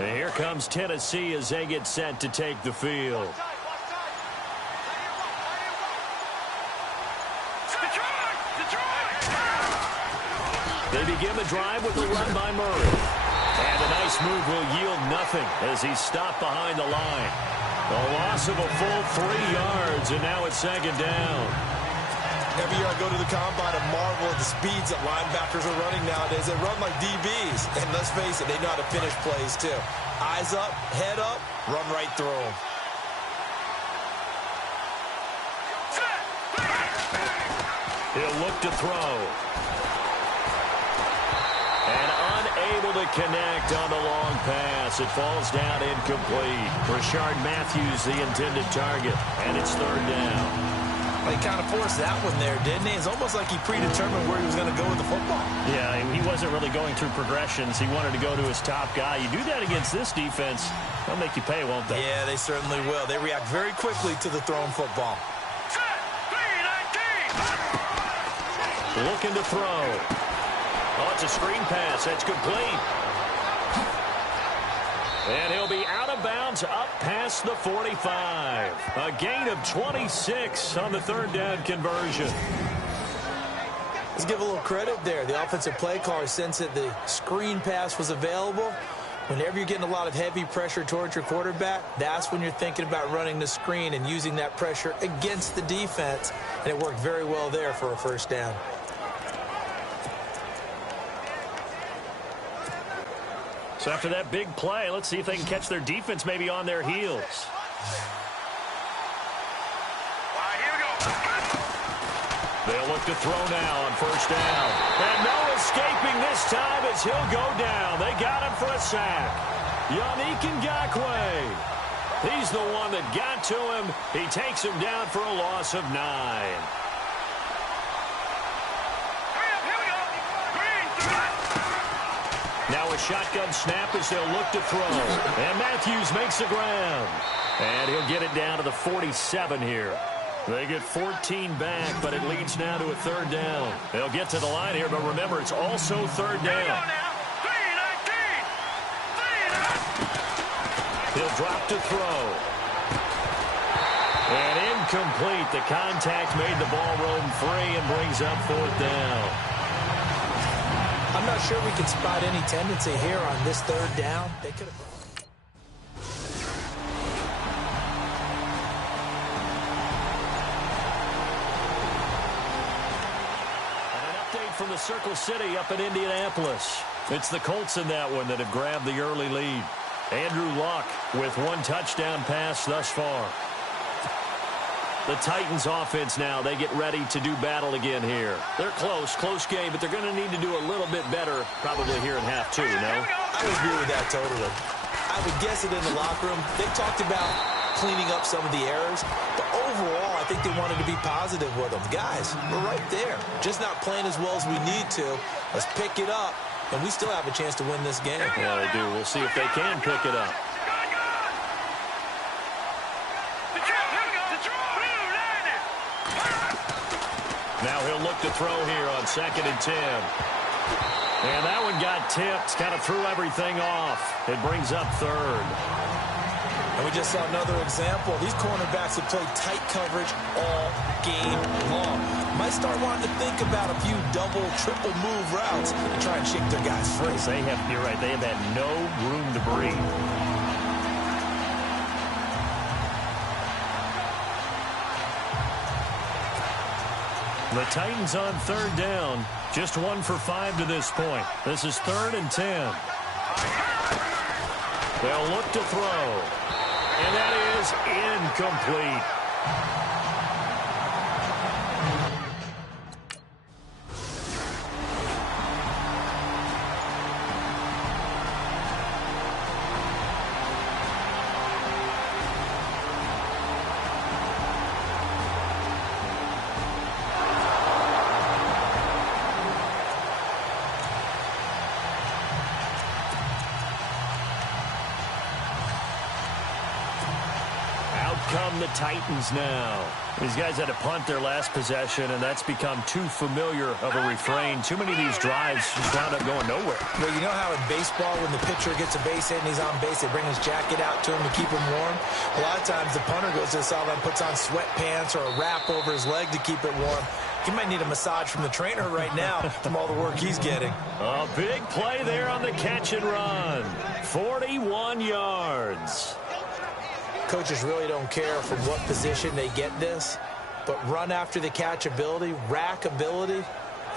And here comes Tennessee as they get set to take the field. They begin the drive with a run by Murray. And a nice move will yield nothing as he's stopped behind the line. A loss of a full 3 yards, and now it's 2nd down. Every year I go to the combine and marvel at the speeds that linebackers are running nowadays. They run like DBs. And let's face it, they know how to finish plays too. Eyes up, head up, run right through them. He'll look to throw. And unable to connect on the long pass. It falls down incomplete. Rashard Matthews, the intended target. And it's 3rd down. He kind of forced that one there, didn't he? It's almost like he predetermined where he was going to go with the football. Yeah, he wasn't really going through progressions. He wanted to go to his top guy. You do that against this defense, they'll make you pay, won't they? Yeah, they certainly will. They react very quickly to the thrown football. Looking to throw. Oh, it's a screen pass. That's complete. And he'll be out of bounds up past the 45. A gain of 26 on the 3rd down conversion. Let's give a little credit there. The offensive play caller sensed that the screen pass was available. Whenever you're getting a lot of heavy pressure towards your quarterback, that's when you're thinking about running the screen and using that pressure against the defense. And it worked very well there for a 1st down. So after that big play, let's see if they can catch their defense maybe on their heels. They'll look to throw now on 1st down. And no escaping this time as he'll go down. They got him for a sack. Yannick Ngakoue. He's the one that got to him. He takes him down for a loss of 9. Now a shotgun snap as they'll look to throw. And Matthews makes the ground. And he'll get it down to the 47 here. They get 14 back, but it leads now to a 3rd down. They'll get to the line here, but remember, it's also 3rd down. He'll drop to throw. And incomplete. The contact made the ball roam free and brings up 4th down. I'm not sure we can spot any tendency here on this 3rd down. They could have. from the Circle City up in Indianapolis. It's the Colts in that one that have grabbed the early lead. Andrew Luck with one touchdown pass thus far. The Titans offense now, they get ready to do battle again here. They're close game, but they're going to need to do a little bit better probably here in half two, no? I would agree with that totally. I would guess it in the locker room. They talked about cleaning up some of the errors, but overall, I think they wanted to be positive with them. Guys, we're right there. Just not playing as well as we need to. Let's pick it up, and we still have a chance to win this game. Yeah, they do. We'll see if they can pick it up. Now he'll look to throw here on 2nd and 10. And that one got tipped, kind of threw everything off. It brings up 3rd. And we just saw another example. These cornerbacks have played tight coverage all game long. Might start wanting to think about a few double, triple move routes and try and shake their guys free. You're right, they have had no room to breathe. The Titans on 3rd down. Just 1 for 5 to this point. This is 3rd and 10. They'll look to throw. And that is incomplete. Come the Titans now. These guys had to punt their last possession, and that's become too familiar of a refrain. Too many of these drives just wound up going nowhere. But you know how in baseball, when the pitcher gets a base hit and he's on base, they bring his jacket out to him to keep him warm? A lot of times the punter goes to the sideline, puts on sweatpants or a wrap over his leg to keep it warm. He might need a massage from the trainer right now from all the work he's getting. A big play there on the catch and run. 41 yards. Coaches really don't care from what position they get this, but run after the catch ability, rack ability,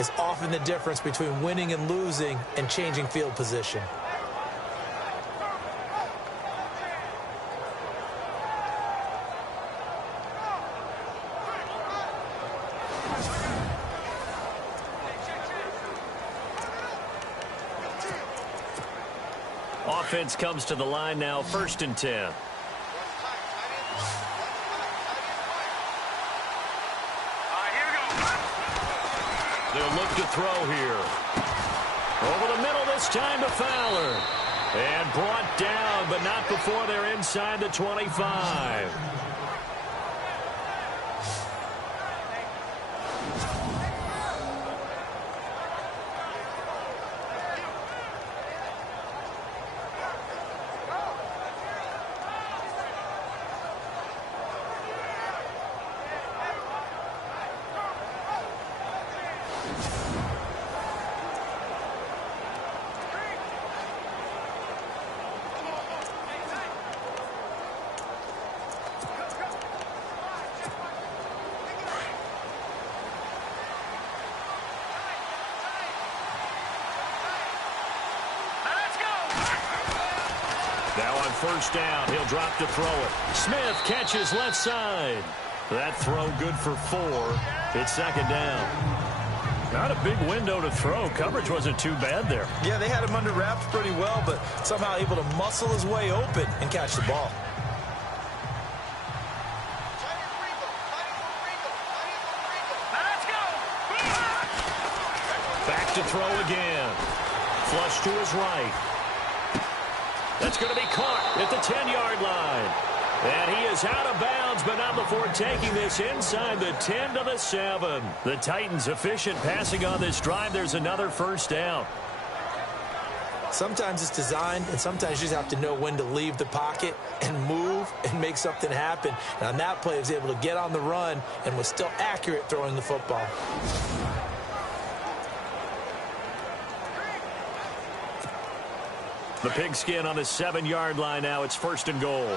is often the difference between winning and losing and changing field position. Offense comes to the line now, 1st and 10. They'll look to throw here. Over the middle this time to Fowler. And brought down, but not before they're inside the 25. Now on 1st down, he'll drop to throw it. Smith catches left side. That throw good for 4. It's 2nd down. Not a big window to throw. Coverage wasn't too bad there. Yeah, they had him under wraps pretty well, but somehow able to muscle his way open and catch the ball. Back to throw again. Flush to his right. That's going to be caught at the 10-yard line. And he is out of bounds, but not before taking this inside the 10 to the 7. The Titans efficient passing on this drive. There's another 1st down. Sometimes it's designed, and sometimes you just have to know when to leave the pocket and move and make something happen. And on that play, he was able to get on the run and was still accurate throwing the football. The pigskin on the 7-yard line now. It's 1st and goal.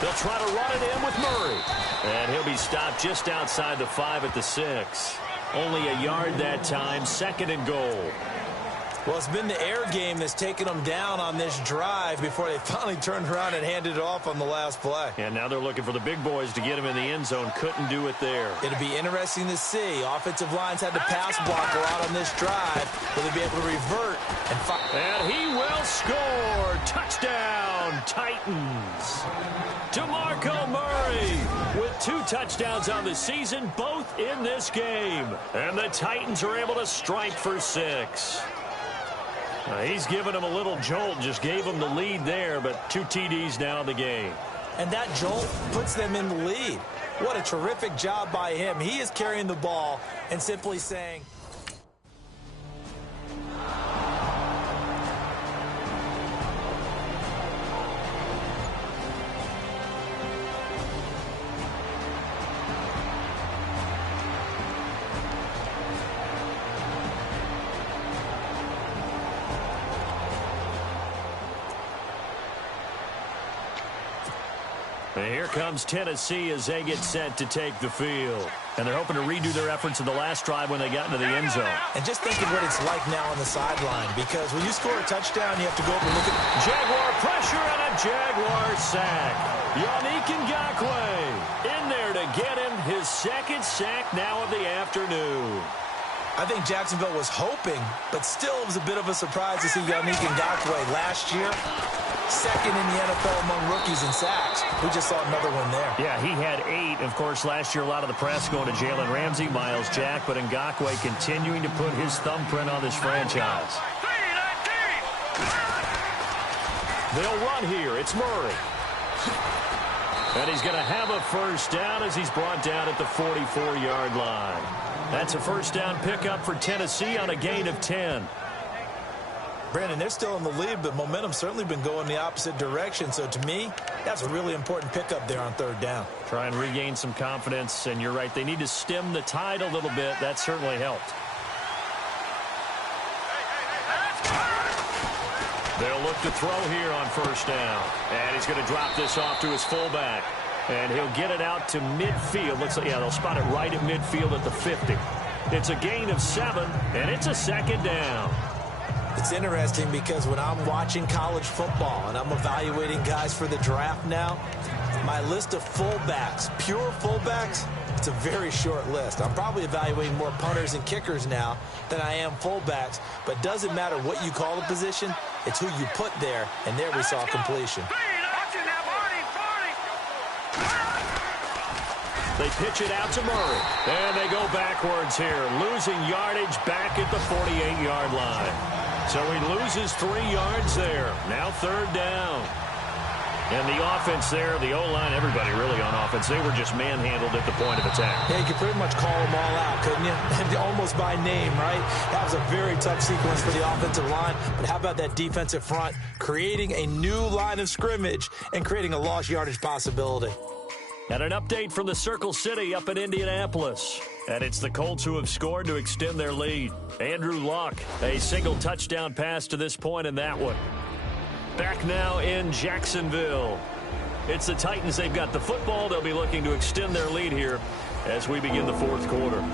They'll They'll try to run it in with Murray. And he'll be stopped just outside the 5 at the 6. Only a yard that time, 2nd and goal. Well, it's been the air game that's taken them down on this drive before they finally turned around and handed it off on the last play. And now they're looking for the big boys to get him in the end zone. Couldn't do it there. It'll be interesting to see. Offensive lines had to pass block a lot on this drive. Will they be able to revert and fire? And he will score. Touchdown, Titans. DeMarco Murray with 2 touchdowns on the season, both in this game. And the Titans are able to strike for 6. He's given him a little jolt, just gave him the lead there, but 2 TDs now in the game. And that jolt puts them in the lead. What a terrific job by him. He is carrying the ball and simply saying... And here comes Tennessee as they get set to take the field. And they're hoping to redo their efforts in the last drive when they got into the end zone. And just think of what it's like now on the sideline, because when you score a touchdown, you have to go up and look at... Jaguar pressure and a Jaguar sack. Yannick Ngakoue in there to get him his 2nd sack now of the afternoon. I think Jacksonville was hoping, but still it was a bit of a surprise to see Yannick Ngakoue last year. 2nd in the NFL among rookies in sacks. We just saw another one there. Yeah, he had 8. Of course, last year a lot of the press going to Jalen Ramsey, Miles Jack, but Ngakoue continuing to put his thumbprint on this franchise. They'll run here. It's Murray. And he's going to have a first down as he's brought down at the 44-yard line. That's a first down pickup for Tennessee on a gain of 10. Brandon, they're still in the lead, but momentum's certainly been going the opposite direction. So to me, that's a really important pickup there on 3rd down. Try and regain some confidence, and you're right. They need to stem the tide a little bit. That certainly helped. They'll look to throw here on first down. And he's going to drop this off to his fullback. And he'll get it out to midfield. Looks like, yeah, they'll spot it right at midfield at the 50. It's a gain of 7, and it's a 2nd down. It's interesting because when I'm watching college football and I'm evaluating guys for the draft now, my list of fullbacks, pure fullbacks, it's a very short list. I'm probably evaluating more punters and kickers now than I am fullbacks, but doesn't matter what you call the position, it's who you put there, and there we saw completion. They pitch it out to Murray, and they go backwards here, losing yardage back at the 48-yard line. So he loses 3 yards there. Now 3rd down. And the offense there, the O-line, everybody really on offense, they were just manhandled at the point of attack. Yeah, you could pretty much call them all out, couldn't you? Almost by name, right? That was a very tough sequence for the offensive line. But how about that defensive front creating a new line of scrimmage and creating a lost yardage possibility? And an update from the Circle City up in Indianapolis. And it's the Colts who have scored to extend their lead. Andrew Luck, a single touchdown pass to this point in that one. Back now in Jacksonville. It's the Titans. They've got the football. They'll be looking to extend their lead here as we begin the 4th quarter.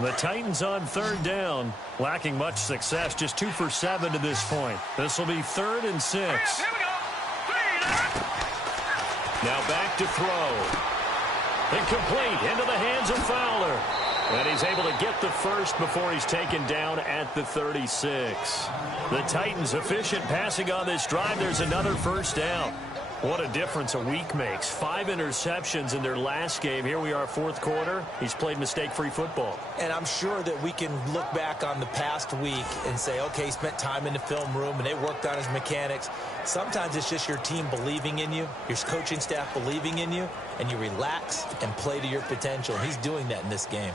The Titans on 3rd down, lacking much success, just 2 for 7 to this point. This will be 3rd and 6. Now back to throw. Incomplete into the hands of Fowler. And he's able to get the first before he's taken down at the 36. The Titans efficient passing on this drive. There's another first down. What a difference a week makes. 5 interceptions in their last game. Here we are, 4th quarter. He's played mistake-free football. And I'm sure that we can look back on the past week and say, okay, he spent time in the film room and they worked on his mechanics. Sometimes it's just your team believing in you, your coaching staff believing in you, and you relax and play to your potential. And he's doing that in this game.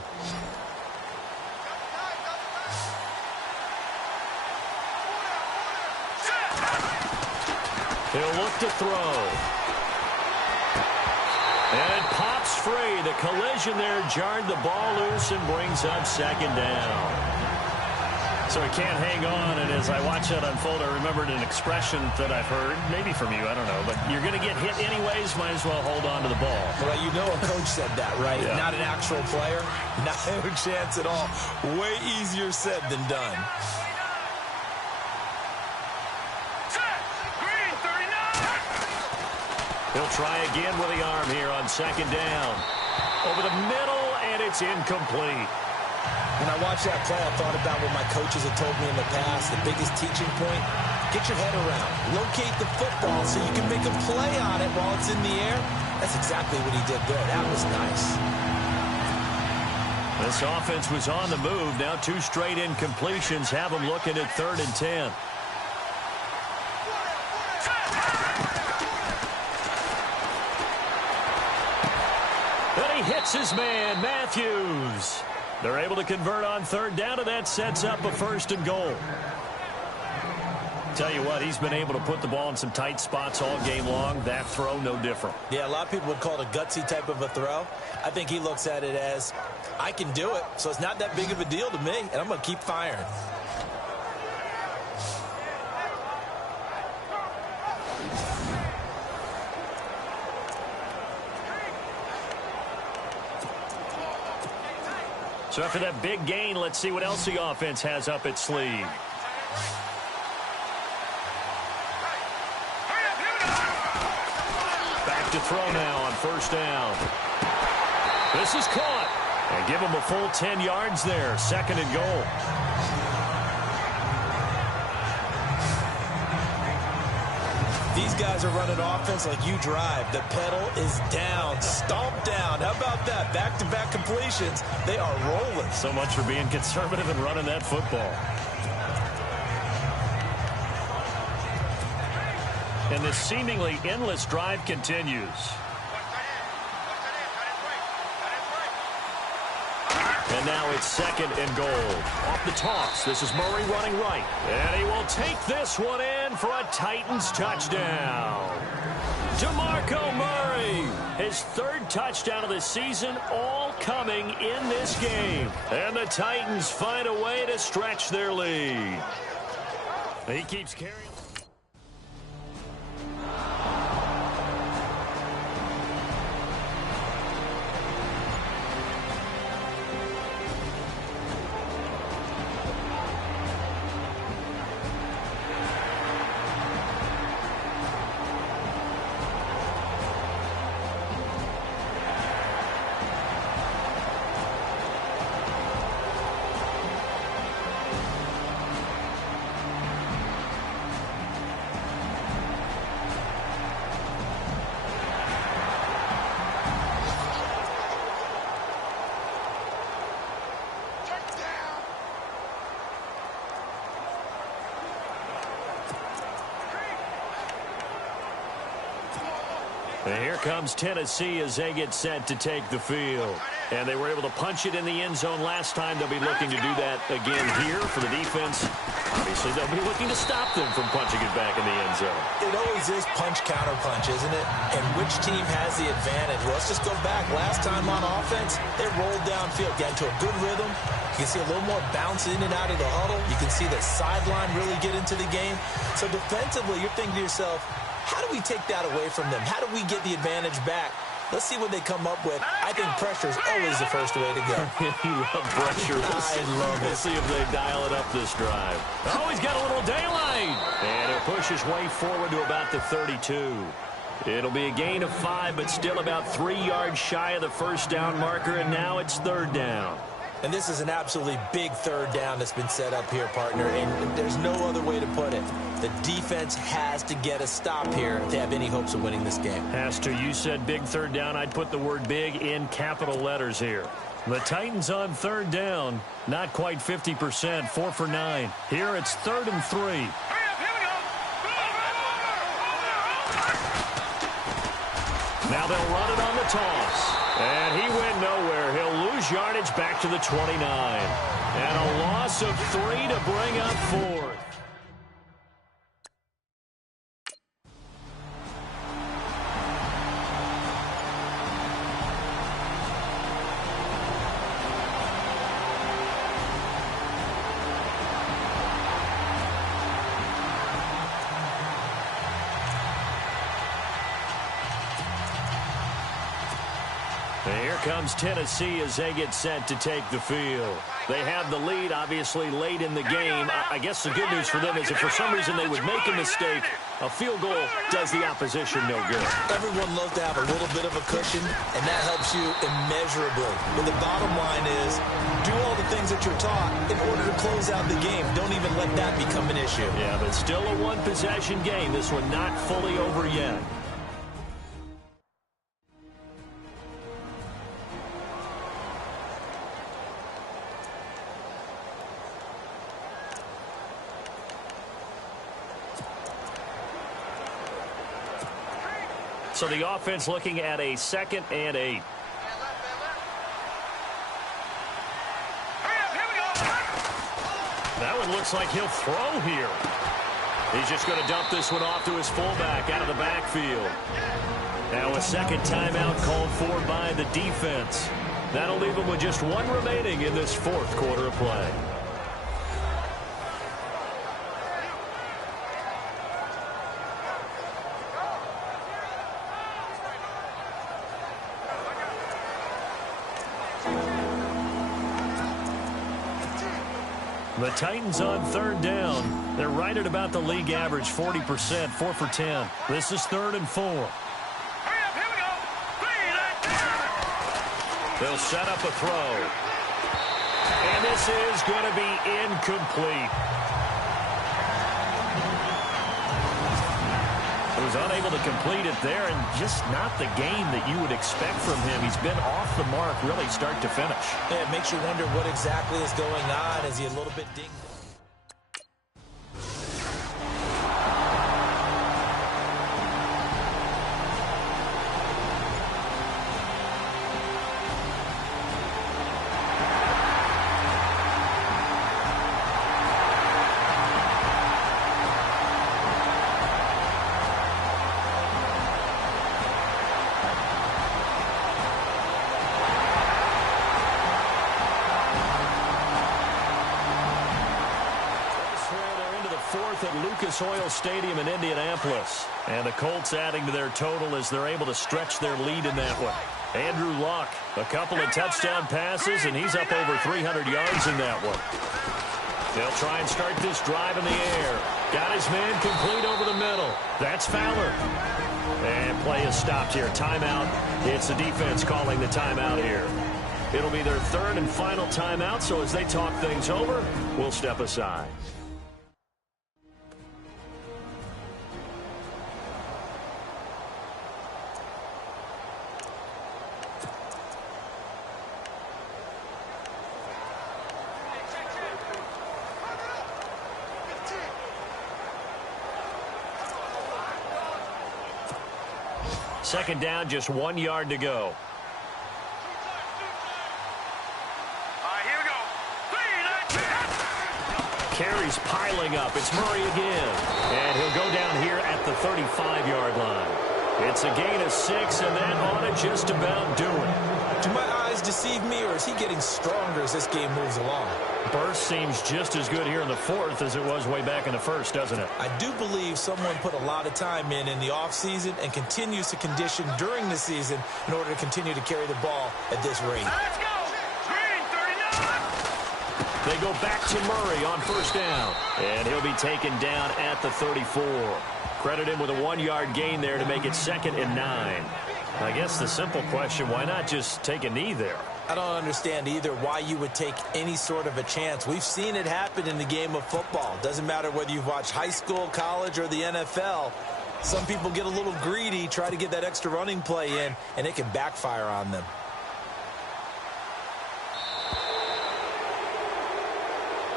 He'll look to throw. And it pops free. The collision there jarred the ball loose and brings up second down. So he can't hang on, and as I watch that unfold, I remembered an expression that I've heard, maybe from you, I don't know, but you're going to get hit anyways, might as well hold on to the ball. Well, you know a coach said that, right? Yeah. Not an actual player. Not a chance at all. Way easier said than done. Green, 39. He'll try again with the arm here on second down. Over the middle, and it's incomplete. When I watched that play, I thought about what my coaches had told me in the past. The biggest teaching point, get your head around. Locate the football so you can make a play on it while it's in the air. That's exactly what he did there. That was nice. This offense was on the move. Now 2 straight incompletions have them looking at 3rd and 10. Then he hits his man, Matthews. They're able to convert on 3rd down, and that sets up a 1st and goal. Tell you what, he's been able to put the ball in some tight spots all game long. That throw, no different. Yeah, a lot of people would call it a gutsy type of a throw. I think he looks at it as, I can do it, so it's not that big of a deal to me, and I'm going to keep firing. So after that big gain, let's see what else the offense has up its sleeve. Back to throw now on 1st down. This is caught. And give him a full 10 yards there. 2nd and goal. These guys are running offense like you drive. The pedal is down, stomped down. How about that? Back-to-back completions. They are rolling. So much for being conservative and running that football. And this seemingly endless drive continues. And now it's 2nd and goal. Off the toss, this is Murray running right. And he will take this one in for a Titans touchdown. DeMarco Murray, his 3rd touchdown of the season, all coming in this game. And the Titans find a way to stretch their lead. He keeps carrying. And here comes Tennessee as they get set to take the field. And they were able to punch it in the end zone last time. They'll be looking to do that again here for the defense. Obviously, they'll be looking to stop them from punching it back in the end zone. It always is punch-counter-punch, isn't it? And which team has the advantage? Well, let's just go back. Last time on offense, they rolled downfield, got into a good rhythm. You can see a little more bounce in and out of the huddle. You can see the sideline really get into the game. So defensively, you're thinking to yourself, how do we take that away from them? How do we get the advantage back? Let's see what they come up with. I think pressure is always the first way to go. You love pressure. I love it. We'll see if they dial it up this drive. Oh, he's got a little daylight. And he'll push his way forward to about the 32. It'll be a gain of 5, but still about 3 yards shy of the 1st down marker, and now it's 3rd down. And this is an absolutely big 3rd down that's been set up here, partner, and there's no other way to put it. The defense has to get a stop here to have any hopes of winning this game. Has to. You said big 3rd down. I'd put the word big in capital letters here. The Titans on 3rd down. Not quite 50%. 4 for 9. Here it's 3rd and 3. Now they'll run it on the toss. And he went nowhere. He'll lose yardage back to the 29. And a loss of 3 to bring up 4th. And here comes Tennessee as they get set to take the field. They have the lead, obviously, late in the game. I guess the good news for them is if for some reason they would make a mistake, a field goal does the opposition no good. Everyone loves to have a little bit of a cushion, and that helps you immeasurably. But the bottom line is, do all the things that you're taught in order to close out the game. Don't even let that become an issue. Yeah, but still a one-possession game. This one not fully over yet. So the offense looking at a 2nd and 8. That one looks like he'll throw here. He's just going to dump this one off to his fullback out of the backfield. Now a second timeout called for by the defense. That'll leave him with just one remaining in this 4th quarter of play. The Titans on 3rd down. They're right at about the league average, 40%, 4 for 10. This is 3rd and 4. They'll set up a throw. And this is going to be incomplete. He was unable to complete it there, and just not the game that you would expect from him. He's been off the mark really start to finish. Yeah, it makes you wonder what exactly is going on. Is he a little bit dinged? At Oil Stadium in Indianapolis. And the Colts adding to their total as they're able to stretch their lead in that one. Andrew Luck, a couple of touchdown passes, and he's up over 300 yards in that one. They'll try and start this drive in the air. Got his man complete over the middle. That's Fowler. And play is stopped here. Timeout. It's the defense calling the timeout here. It'll be their 3rd and final timeout, so as they talk things over, we'll step aside. Second down, just 1 yard to go. Here we go. Carries piling up. It's Murray again. And he'll go down here at the 35-yard line. It's a gain of 6, and that ought to just about do it. Do my eyes deceive me, or is he getting stronger as this game moves along? Burst seems just as good here in the 4th as it was way back in the 1st, doesn't it? I do believe someone put a lot of time in the offseason and continues to condition during the season in order to continue to carry the ball at this rate. Let's go. Green 39. They go back to Murray on 1st down. And he'll be taken down at the 34. Credit him with a 1-yard gain there to make it 2nd and 9. I guess the simple question, why not just take a knee there? I don't understand either why you would take any sort of a chance. We've seen it happen in the game of football. Doesn't matter whether you've watched high school, college, or the NFL. Some people get a little greedy, try to get that extra running play in, and it can backfire on them.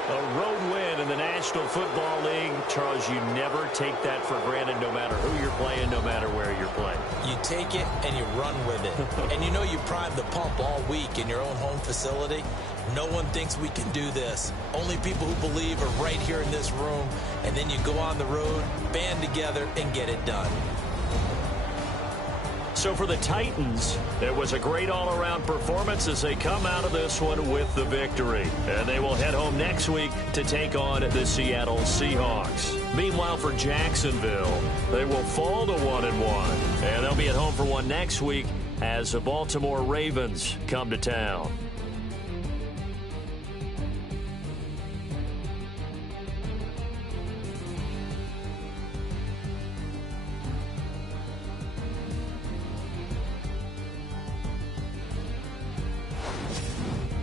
A road win in the National Football League. Charles, you never take that for granted no matter who you're playing, no matter where you're playing. You take it and you run with it. And you know you primed the pump all week in your own home facility. No one thinks we can do this. Only people who believe are right here in this room. And then you go on the road, band together, and get it done. So for the Titans, it was a great all-around performance as they come out of this one with the victory. And they will head home next week to take on the Seattle Seahawks. Meanwhile, for Jacksonville, they will fall to 1-1. And they'll be at home for one next week as the Baltimore Ravens come to town.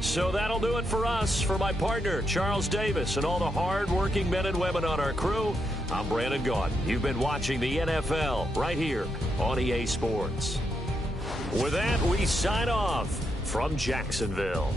So that'll do it for us. For my partner, Charles Davis, and all the hard-working men and women on our crew, I'm Brandon Gaudin. You've been watching the NFL right here on EA Sports. With that, we sign off from Jacksonville.